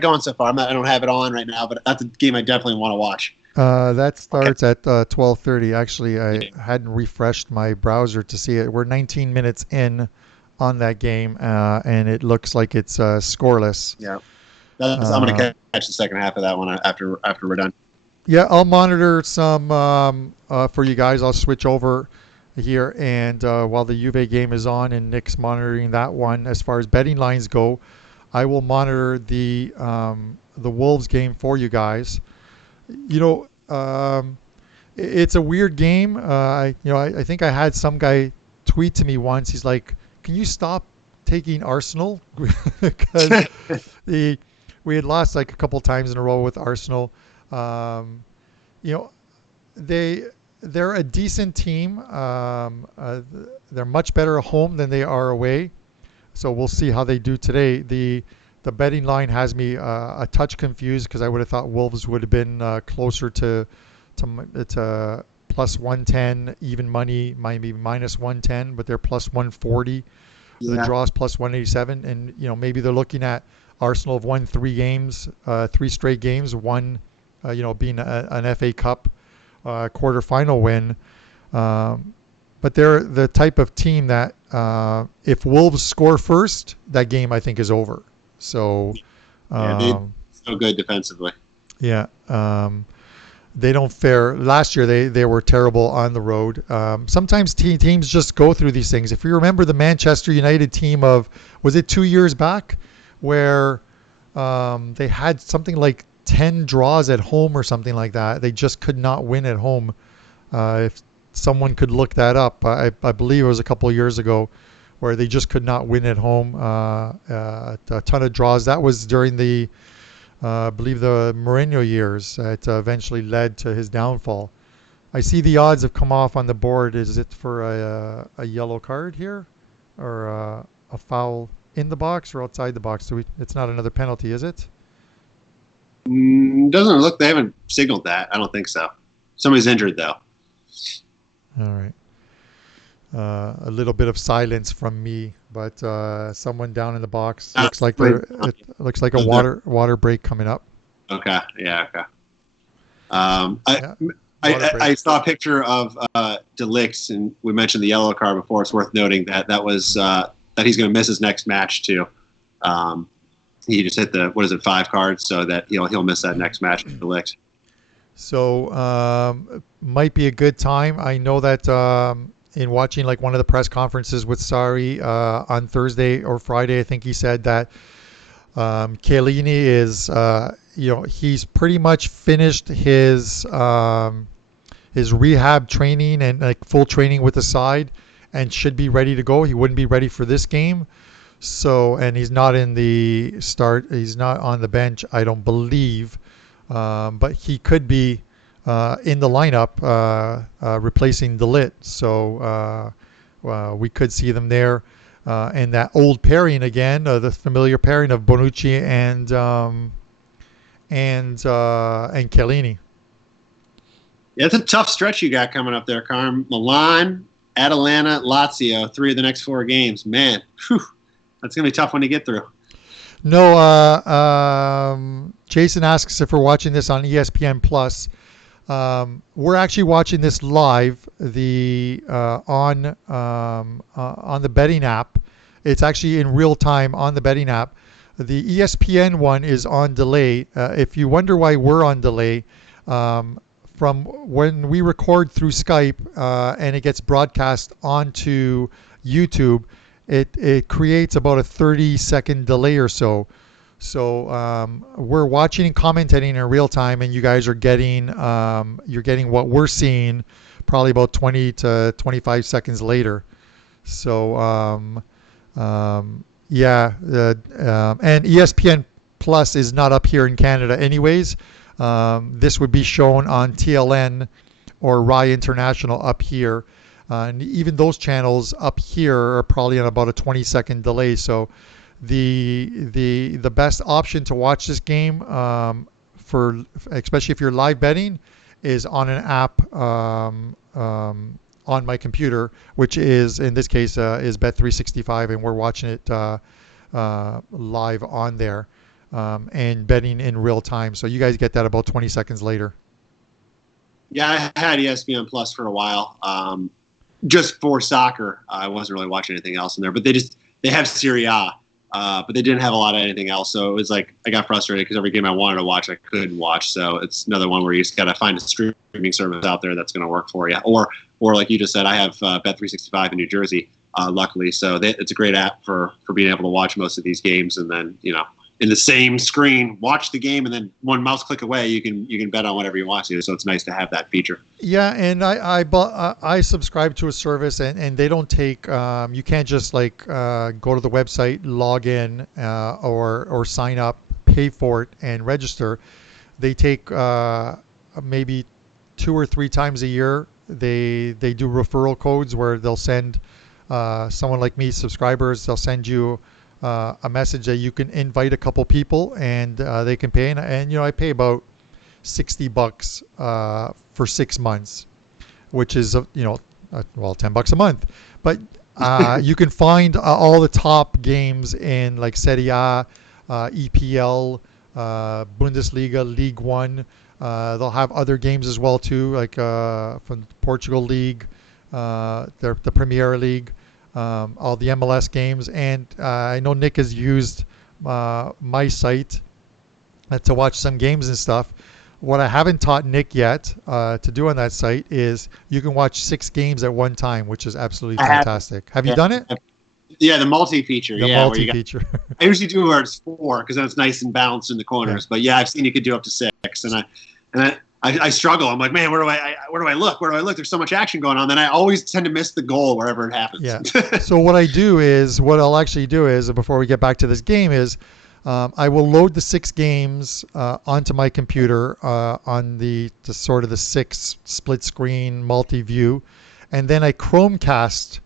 going so far? I don't have it on right now, but that's a game I definitely want to watch. That starts at 12:30. Actually, I hadn't refreshed my browser to see it. We're 19 minutes in on that game, and it looks like it's scoreless. Yeah, I'm going to catch the second half of that one after we're done. Yeah, I'll monitor some for you guys. I'll switch over here, and while the Juve game is on and Nick's monitoring that one, as far as betting lines go, I will monitor the Wolves game for you guys. It's a weird game. I think I had some guy tweet to me once. He's like, "Can you stop taking Arsenal?" Because we had lost like a couple times in a row with Arsenal. They're a decent team. They're much better at home than they are away. So we'll see how they do today. The betting line has me a touch confused because I would have thought Wolves would have been closer to plus 110, even money, maybe minus 110, but they're plus 140. The Yeah. draws plus 187, and maybe they're looking at Arsenal have won 3 games, 3 straight games, one being an FA Cup quarterfinal win. But they're the type of team that if Wolves score first, that game I think is over. So Yeah, they um, so good defensively. yeah, they don't fare. Last year they were terrible on the road. Sometimes teams just go through these things. If you remember the Manchester United team of, was it 2 years back, where they had something like 10 draws at home or something like that. They just could not win at home. If someone could look that up, I believe it was a couple of years ago, where they just could not win at home. A ton of draws. That was during I believe the Mourinho years. It eventually led to his downfall. I see the odds have come off on the board. Is it for a yellow card here, or a foul in the box or outside the box? It's not another penalty, is it? Doesn't look. They haven't signaled that. I don't think so. Somebody's injured though. All right. A little bit of silence from me, but someone down in the box looks like it looks like a water break coming up. Okay. Yeah. Okay. Yeah, I saw a picture of De Ligt, and we mentioned the yellow card before. It's worth noting that was that he's going to miss his next match too. He just hit the 5 cards, so that he'll miss that next match with De Ligt. So might be a good time. I know that in watching like one of the press conferences with Sarri on Thursday or Friday, I think he said that Chiellini is, he's pretty much finished his rehab training and like full training with the side, and should be ready to go. He wouldn't be ready for this game. So, and he's not in the start. He's not on the bench, I don't believe. But he could be in the lineup replacing De Ligt. So we could see them there. And that old pairing again, the familiar pairing of Bonucci and Chiellini. Yeah, it's a tough stretch you got coming up there, Carm. Milan, Atalanta, Lazio, 3 of the next 4 games. Man, whew, that's going to be a tough one to get through. No, Jason asks if we're watching this on ESPN Plus. We're actually watching this live on the betting app. It's actually in real time on the betting app. The ESPN one is on delay. If you wonder why we're on delay, from when we record through Skype and it gets broadcast onto YouTube, it creates about a 30-second delay or so. So we're watching and commentating in real time, and you guys are getting what we're seeing probably about 20 to 25 seconds later. So yeah, and ESPN Plus is not up here in Canada anyways. This would be shown on TLN or Rai International up here. And even those channels up here are probably on about a 20-second delay. So the best option to watch this game, for especially if you're live betting, is on an app on my computer, which is in this case is Bet365, and we're watching it live on there and betting in real time. So you guys get that about 20 seconds later. Yeah, I had ESPN Plus for a while, just for soccer. I wasn't really watching anything else in there, but they have Serie A, but they didn't have a lot of anything else. So it was like I got frustrated because every game I wanted to watch, I couldn't watch. So it's another one where you just got to find a streaming service out there that's going to work for you. Or like you just said, I have Bet365 in New Jersey, luckily. So it's a great app for being able to watch most of these games, and then in the same screen, watch the game, and then one mouse click away, you can bet on whatever you want to. So it's nice to have that feature. Yeah, and I subscribe to a service, and they don't take. You can't just like go to the website, log in, or sign up, pay for it, and register. They take maybe 2 or 3 times a year. They do referral codes where they'll send someone like me, subscribers, they'll send you a message that you can invite a couple people and they can pay. And I pay about $60 for 6 months, which is well, $10 a month. But you can find all the top games in like Serie A, EPL, Bundesliga, League One. They'll have other games as well too, like from the Portugal League, the Premier League, all the MLS games. And I know Nick has used my site to watch some games and stuff. What I haven't taught Nick yet to do on that site is you can watch 6 games at one time, which is absolutely fantastic. Have you done it? Yeah, the multi-feature. The multi-feature. I usually do where it's 4 because then it's nice and balanced in the corners. Yeah. But yeah, I've seen you could do up to 6, and I struggle. I'm like, man, where do I look? Where do I look? There's so much action going on. Then I always tend to miss the goal wherever it happens. Yeah. So what I'll actually do is, before we get back to this game, is I will load the 6 games onto my computer on the sort of the 6 split screen multi-view, and then I Chromecast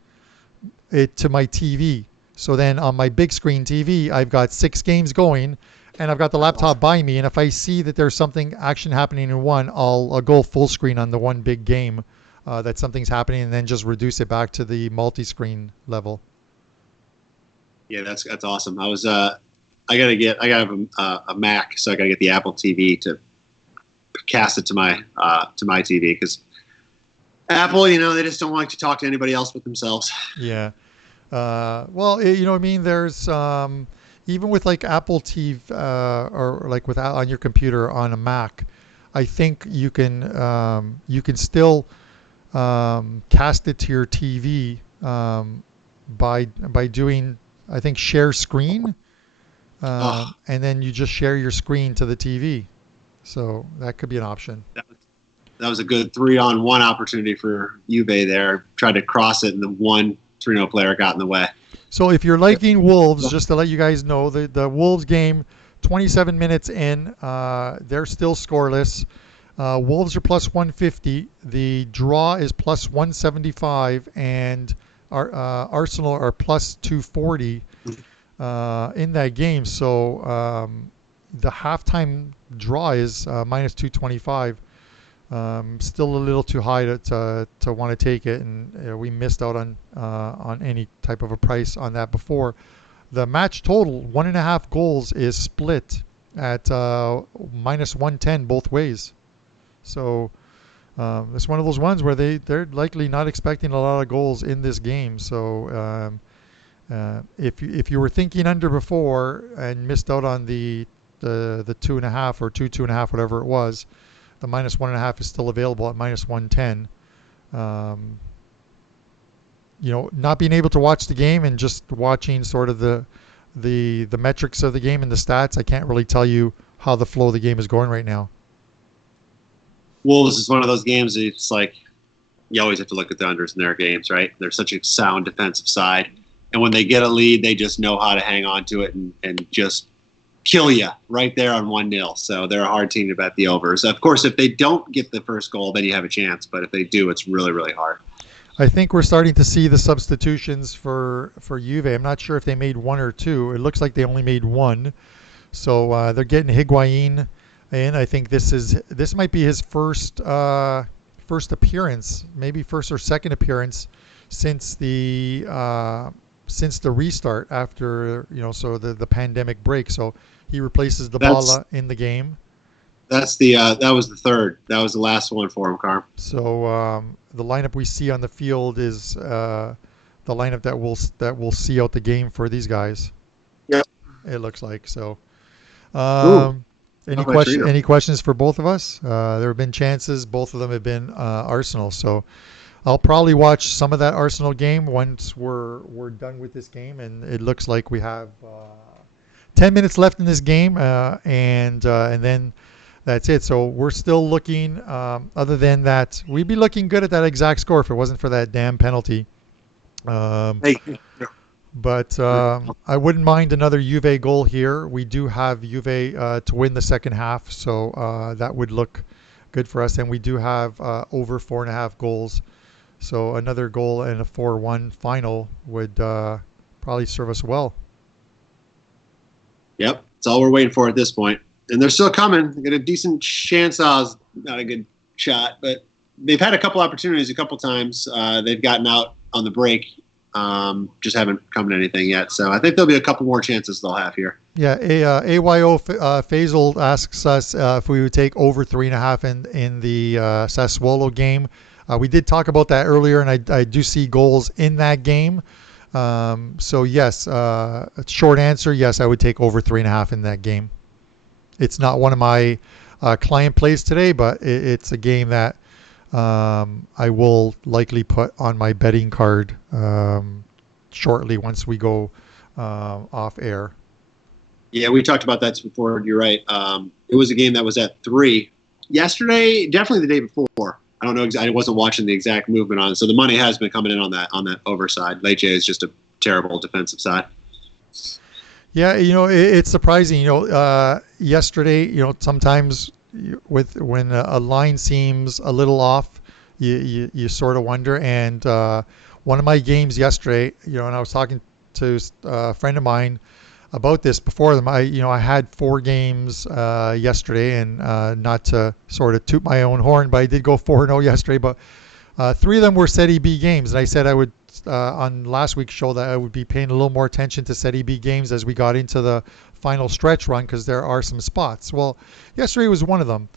it to my TV. So then on my big screen TV, I've got 6 games going, and I've got the laptop by me. And if I see that there's something action happening in one, I'll go full screen on the one big game that something's happening, and then just reduce it back to the multi-screen level. Yeah, that's awesome. I have a Mac, so I gotta get the Apple TV to cast it to my TV because Apple, they just don't like to talk to anybody else but themselves. Yeah. Well, you know what I mean? There's even with like Apple TV or like on your computer on a Mac, I think you can still cast it to your TV by doing, I think, share screen. And then you just share your screen to the TV. So that could be an option. That was a good 3-on-1 opportunity for Juve there. Tried to cross it, and the one Torino player got in the way. So if you're liking Wolves, just to let you guys know, the Wolves game, 27 minutes in, they're still scoreless. Wolves are plus 150. The draw is plus 175, and Arsenal are plus 240. In that game. So the halftime draw is minus 225. Still a little too high to want to take it, and we missed out on any type of a price on that before. The match total, 1.5 goals, is split at minus 110 both ways. So it's one of those ones where they're likely not expecting a lot of goals in this game. So if you were thinking under before and missed out on the 2.5 or 2.5, whatever it was, the minus 1.5 is still available at minus 110. Not being able to watch the game and just watching sort of the metrics of the game and the stats, I can't really tell you how the flow of the game is going right now. Wolves is one of those games that it's like you always have to look at the unders in their games, right? They're such a sound defensive side. And when they get a lead, they just know how to hang on to it and just kill you right there on 1-0. So they're a hard team to bet the overs. Of course, if they don't get the first goal, then you have a chance. But if they do, it's really, really hard. I think we're starting to see the substitutions for Juve. I'm not sure if they made 1 or 2. It looks like they only made 1. So they're getting Higuain in. I think this might be his first appearance, maybe first or second appearance since the restart after the pandemic break. So he replaces Dybala in the game. That was the third. That was the last one for him, Carm. So the lineup we see on the field is the lineup that will see out the game for these guys. Yeah, it looks like so. Any questions for both of us? There have been chances. Both of them have been Arsenal. So I'll probably watch some of that Arsenal game once we're done with this game, and it looks like we have 10 minutes left in this game, and then that's it. So we're still looking. Other than that, we'd be looking good at that exact score if it wasn't for that damn penalty. But I wouldn't mind another Juve goal here. We do have Juve to win the second half, so that would look good for us. And we do have over 4.5 goals So another goal and a 4-1 final would probably serve us well. Yep, that's all we're waiting for at this point. And they're still coming. They got a decent chance. Not a good shot, but they've had a couple opportunities a couple times. They've gotten out on the break. Just haven't come to anything yet. So I think there'll be a couple more chances they'll have here. Yeah, AYO Faisal asks us if we would take over 3.5 in the Sassuolo game. We did talk about that earlier, and I do see goals in that game. So yes, short answer, yes, I would take over 3.5 in that game. It's not one of my client plays today, but it's a game that I will likely put on my betting card shortly once we go off air. Yeah, we talked about that before. You're right. It was a game that was at 3 yesterday, definitely the day before. I don't know. I wasn't watching the exact movement on it, so the money has been coming in on that overside. Lecce is just a terrible defensive side. Yeah, it's surprising. Yesterday, sometimes when a line seems a little off, you sort of wonder. And one of my games yesterday, and I was talking to a friend of mine about this before them. I had 4 games yesterday, and not to sort of toot my own horn, but I did go 4-0 yesterday. But 3 of them were Serie B games, and I said I would on last week's show that I would be paying a little more attention to Serie B games as we got into the final stretch run, because there are some spots. Well, yesterday was one of them.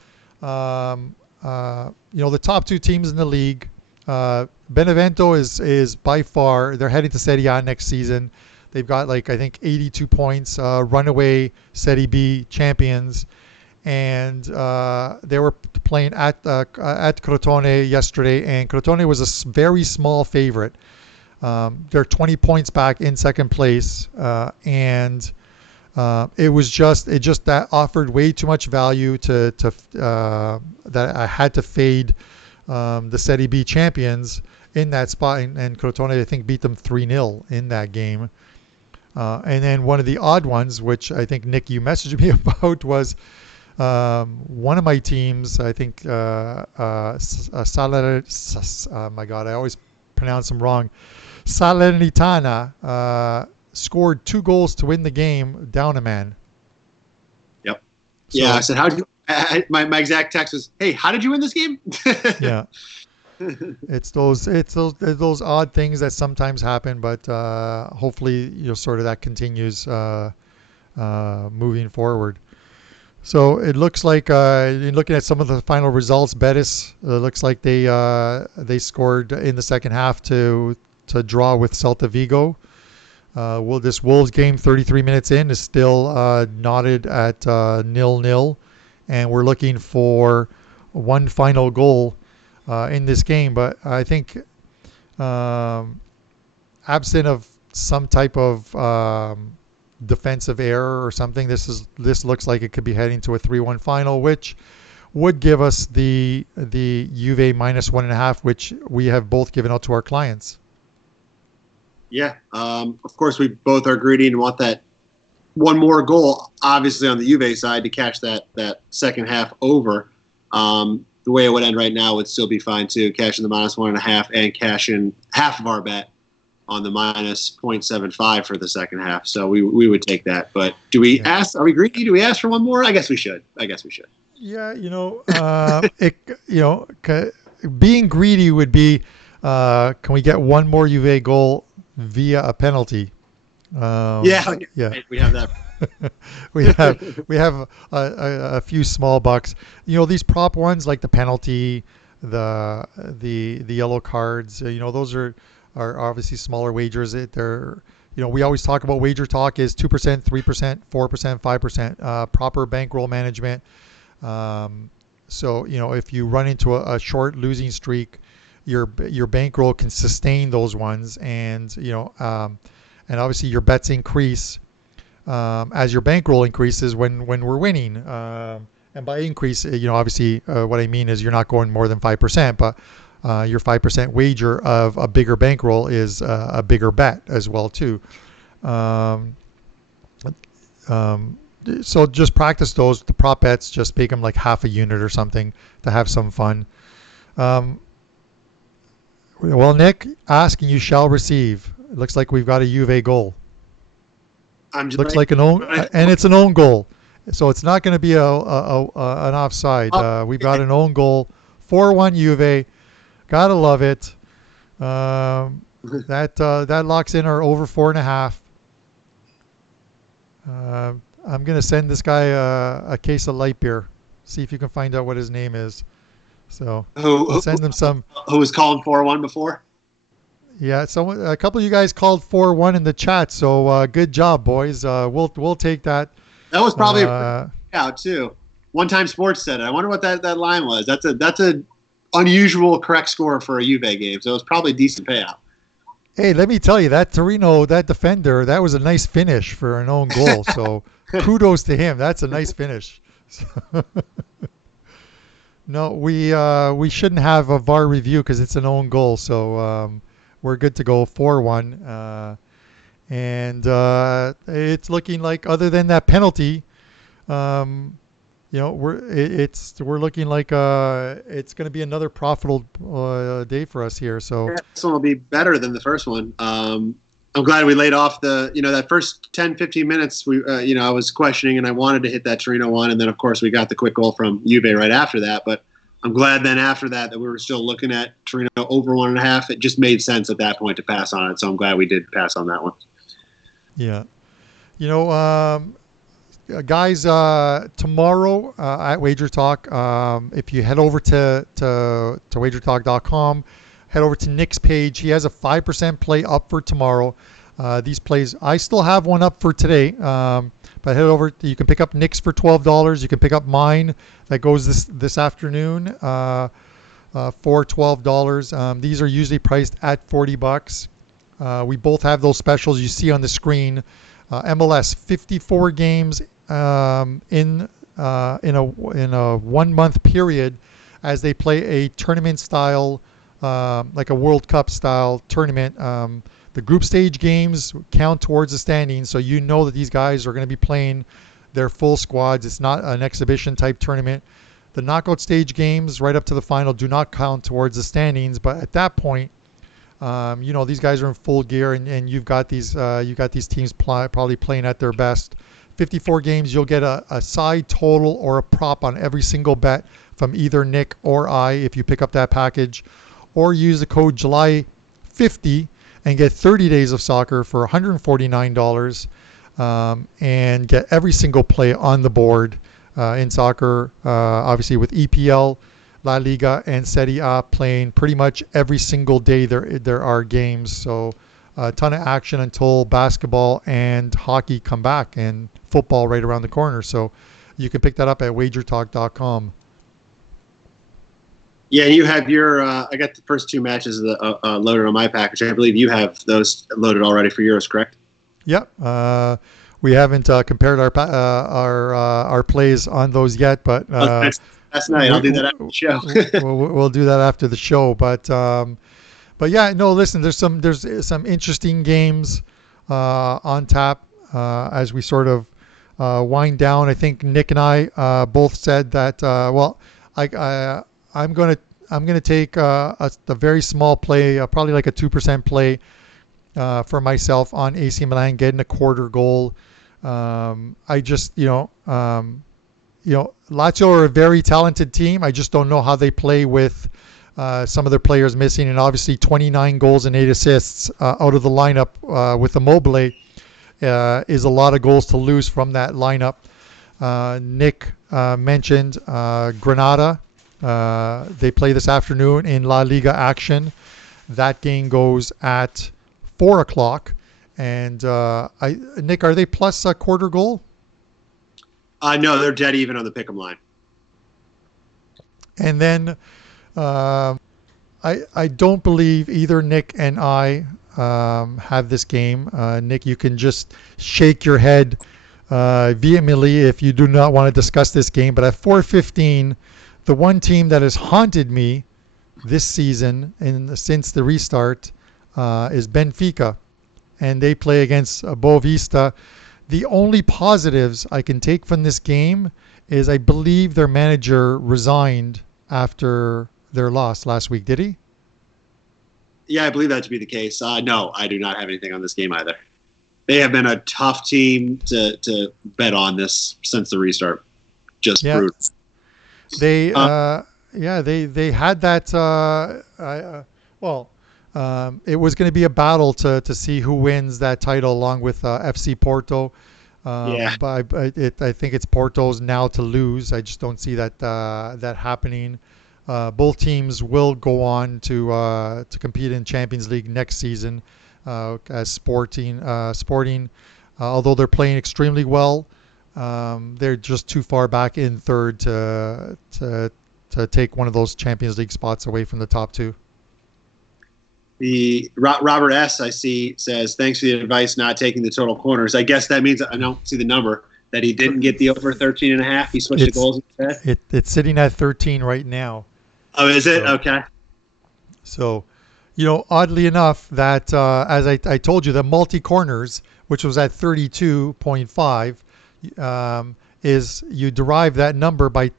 The top 2 teams in the league. Benevento is by far, they're heading to Serie A next season. They've got I think 82 points, runaway Serie B champions, and they were playing at Crotone yesterday, and Crotone was a very small favorite. They're 20 points back in second place, and it just that offered way too much value to that I had to fade the Serie B champions in that spot, and Crotone I think beat them 3-0 in that game. And then one of the odd ones, which I think, Nick, you messaged me about, was one of my teams, I think, my God, I always pronounce them wrong, Salernitana, scored 2 goals to win the game down a man. Yep. So, yeah, I said, how did you? My exact text was, "Hey, how did you win this game?" Yeah. It's those odd things that sometimes happen, but hopefully sort of that continues moving forward. So it looks like in looking at some of the final results, Betis looks like they scored in the second half to draw with Celta Vigo. This Wolves game, 33 minutes in, is still knotted at 0-0, and we're looking for one final goal in this game. But I think absent of some type of defensive error or something, this looks like it could be heading to a 3-1 final, which would give us the Juve -1.5, which we have both given out to our clients. Yeah, of course we both are greedy and want that one more goal, obviously on the Juve side, to catch that second half over. The way it would end right now would still be fine too. Cash in the -1.5 and cash in half of our bet on the -0.75 for the second half. So we would take that. But do we ask? Are we greedy? Do we ask for one more? I guess we should. Yeah, being greedy would be, can we get one more Juve goal via a penalty? Yeah. We have that. we have a few small bucks. These prop ones like the penalty, the yellow cards. Those are obviously smaller wagers. We always talk about WagerTalk is 2%, 3%, 4%, 5%. Proper bankroll management. So if you run into a short losing streak, your bankroll can sustain those ones, and and obviously your bets increase as your bankroll increases when we're winning. And by increase, obviously what I mean is you're not going more than 5%, but your 5% wager of a bigger bankroll is a bigger bet as well too. So just practice those. The prop bets, just make them like half a unit or something to have some fun. Well, Nick, ask and you shall receive. It looks like we've got a Juve goal. I'm just Looks like, like an own, and it's an own goal, so it's not going to be an offside. oh, We've got an own goal, 4-1 Juve. Gotta love it. That locks in our over 4.5. I'm gonna send this guy a case of light beer. See if you can find out what his name is. So who, I'll who send him some. who was calling 4-1 before? Yeah, a couple of you guys called 4-1 in the chat. So good job, boys. We'll take that. That was probably a Uh, out too. One Time Sports said it. I wonder what that line was. That's a unusual correct score for a Juve game. So it was probably a decent payout. Hey, let me tell you, that Torino, that defender, that was a nice finish for an own goal. So kudos to him. That's a nice finish. No, we shouldn't have a VAR review because it's an own goal. So we're good to go 4-1. And it's looking like, other than that penalty, um, we're looking like it's going to be another profitable day for us here. So This one will be better than the first one. I'm glad we laid off that first 10, 15 minutes. I was questioning and I wanted to hit that Torino one. And then, of course, we got the quick goal from Juve right after that. But I'm glad then after that we were still looking at Torino over 1.5. It just made sense at that point to pass on it. So I'm glad we did pass on that one. yeah, guys, tomorrow at WagerTalk, if you head over to WagerTalk.com, head over to Nick's page. He has a 5% play up for tomorrow. These plays, I still have one up for today, but head over. You can pick up Nick's for $12. You can pick up mine that goes this afternoon for $12. These are usually priced at $40. We both have those specials you see on the screen. MLS 54 games in a 1 month period as they play a tournament style, like a World Cup style tournament. The group stage games count towards the standings, so you know that these guys are going to be playing their full squads. It's not an exhibition type tournament. The knockout stage games right up to the final do not count towards the standings, but at that point, these guys are in full gear, and you've got these teams probably playing at their best. 54 games, you'll get a side total or a prop on every single bet from either Nick or I if you pick up that package, or use the code July50 and get 30 days of soccer for $149 and get every single play on the board in soccer, obviously with EPL, La Liga, and Serie A playing pretty much every single day there are games. So a ton of action until basketball and hockey come back, and football right around the corner. So you can pick that up at WagerTalk.com. Yeah, you have your. I got the first two matches loaded on my package. I believe you have those loaded already for yours, correct? Yep. We haven't compared our plays on those yet, but that's nice. I'll do that after the show. we'll do that after the show. But yeah, no. Listen, there's some interesting games on tap as we sort of wind down. I think Nick and I both said that. I'm gonna take a very small play, probably like a 2% play for myself on AC Milan getting a quarter goal. I just Lazio are a very talented team. I just don't know how they play with some of their players missing, and obviously 29 goals and 8 assists out of the lineup with Immobile is a lot of goals to lose from that lineup. Nick mentioned Granada. They play this afternoon in La Liga action. That game goes at 4 o'clock. And Nick, are they plus a quarter goal? No, they're dead even on the pick'em line. And then I don't believe either Nick and I have this game. Nick, you can just shake your head vehemently if you do not want to discuss this game. But at 4:15, the one team that has haunted me this season and since the restart is Benfica, and they play against Boavista. The only positives I can take from this game is I believe their manager resigned after their loss last week. Did he? Yeah, I believe that to be the case. No, I do not have anything on this game either. They have been a tough team to bet on this since the restart. Just Yeah, brutal. they Uh, they had that. Well, it was going to be a battle to see who wins that title along with FC Porto. yeah. I think it's Porto's now to lose. I just don't see that happening. Both teams will go on to compete in Champions League next season as Sporting. Although they're playing extremely well, they're just too far back in third to take one of those Champions League spots away from the top two. The Robert S. I see says, thanks for the advice not taking the total corners. I guess that means I don't see the number that he didn't get the over 13.5. He switched the goals instead. It's sitting at 13 right now. Oh, is it? So, Okay. So, oddly enough, that as I told you, the multi corners, which was at 32.5, is you derive that number by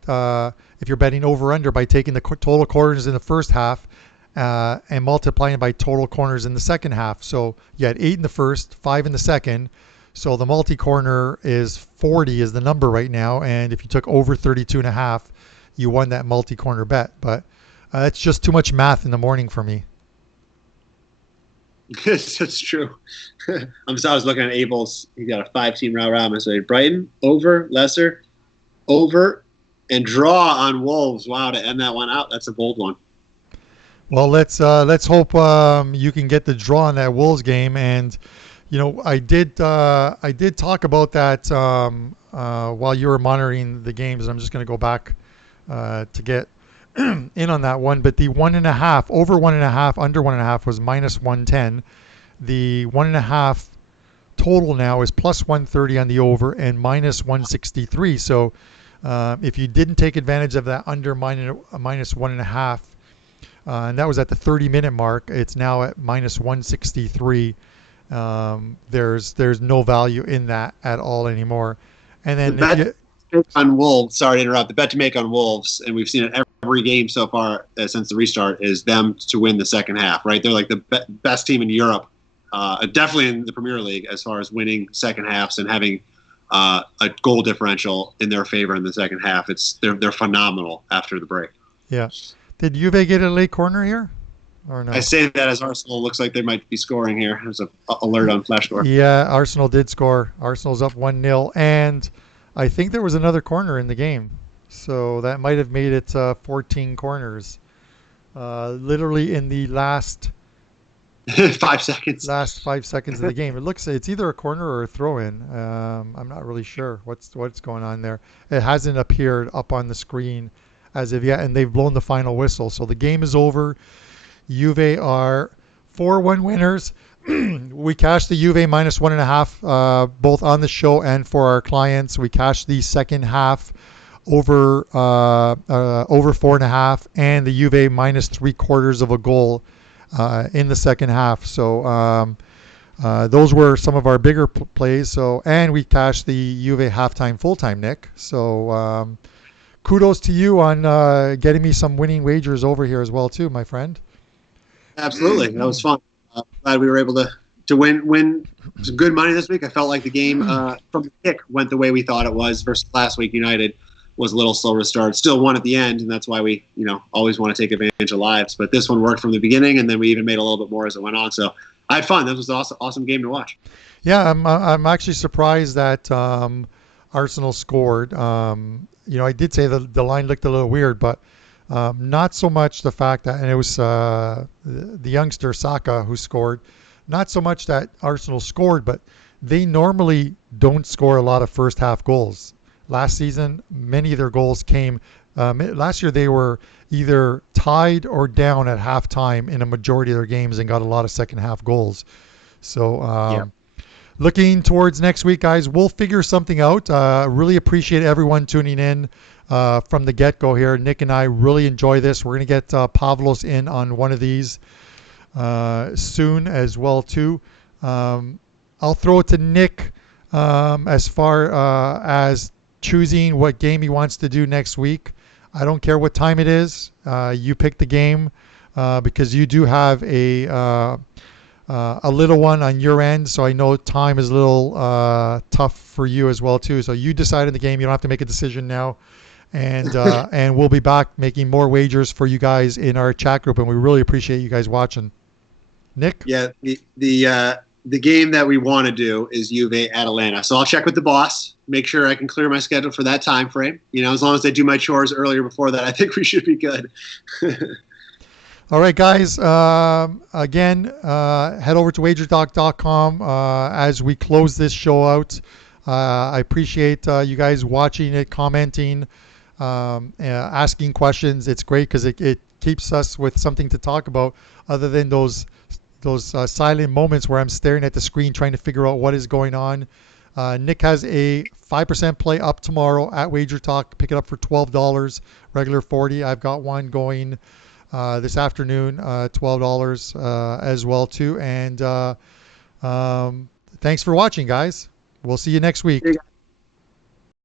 if you're betting over under by taking the total corners in the first half and multiplying it by total corners in the second half. So you had 8 in the first, 5 in the second. So the multi corner is 40 is the number right now, and if you took over 32.5, you won that multi corner bet. But that's just too much math in the morning for me. That's true. I was looking at Abel's. He got a 5-team rah-rah. So Brighton, over, Leicester, over, and draw on Wolves. Wow, to end that one out. That's a bold one. Well, let's hope you can get the draw on that Wolves game. And I did talk about that while you were monitoring the games. I'm just going to go back to get in on that one. But the 1.5 over 1.5 under 1.5 was minus 110. The 1.5 total now is plus 130 on the over and minus 163. So if you didn't take advantage of that under minus 1.5. And that was at the 30-minute mark. It's now at minus 163. There's no value in that at all anymore. And then the bet on Wolves. Sorry to interrupt. The bet to make on Wolves, and we've seen it every game so far since the restart, is them to win the second half. Right? They're like the best team in Europe, definitely in the Premier League as far as winning second halves and having a goal differential in their favor in the second half. They're phenomenal after the break. Yeah. Did Juve get a late corner here, or no? I say that as Arsenal looks like they might be scoring here. There's an alert on Flash Score. Yeah, Arsenal did score. Arsenal's up 1-0, and I think there was another corner in the game, so that might have made it 14 corners. Literally in the last 5 seconds. Last 5 seconds of the game, it's either a corner or a throw-in. I'm not really sure what's going on there. It hasn't appeared up on the screen as of yet, and they've blown the final whistle. So the game is over. Juve are 4-1 winners. We cashed the Juve minus 1.5 both on the show and for our clients. We cashed the second half over 4.5 and the Juve minus 3/4 of a goal in the second half. So those were some of our bigger plays. So, and we cashed the Juve halftime full-time, Nick. So kudos to you on getting me some winning wagers over here as well, too, my friend. Absolutely. That was fun. Glad we were able to win some good money this week. I felt like the game from the kick went the way we thought it was versus last week. United was a little slower to start. Still won at the end, and that's why we always want to take advantage of lives. But this one worked from the beginning, and then we even made a little bit more as it went on. So I had fun. That was an awesome game to watch. Yeah, I'm actually surprised that Arsenal scored. I did say the line looked a little weird, but not so much the fact that, and it was the youngster Saka who scored, not so much that Arsenal scored, but they normally don't score a lot of first half goals. Last season, many of their goals came. Last year, they were either tied or down at halftime in a majority of their games and got a lot of second half goals. So looking towards next week, guys, we'll figure something out. Really appreciate everyone tuning in from the get-go here. Nick and I really enjoy this. We're going to get Pavlos in on one of these soon as well, too. I'll throw it to Nick as far as choosing what game he wants to do next week. I don't care what time it is. You pick the game. because you do have a little one on your end, so I know time is a little tough for you as well too. So you decided the game. You don't have to make a decision now, and we'll be back making more wagers for you guys in our chat group, and we really appreciate you guys watching. Nick? Yeah, the game that we want to do is Juve Atalanta. So I'll check with the boss, make sure I can clear my schedule for that time frame. As long as I do my chores earlier before that, I think we should be good. All right, guys. Again, head over to WagerTalk.com as we close this show out. I appreciate you guys watching it, commenting, asking questions. It's great because it keeps us with something to talk about other than those silent moments where I'm staring at the screen trying to figure out what is going on. Nick has a 5% play up tomorrow at WagerTalk. Pick it up for $12, regular $40. I've got one going this afternoon, $12 as well too. And thanks for watching, guys. We'll see you next week.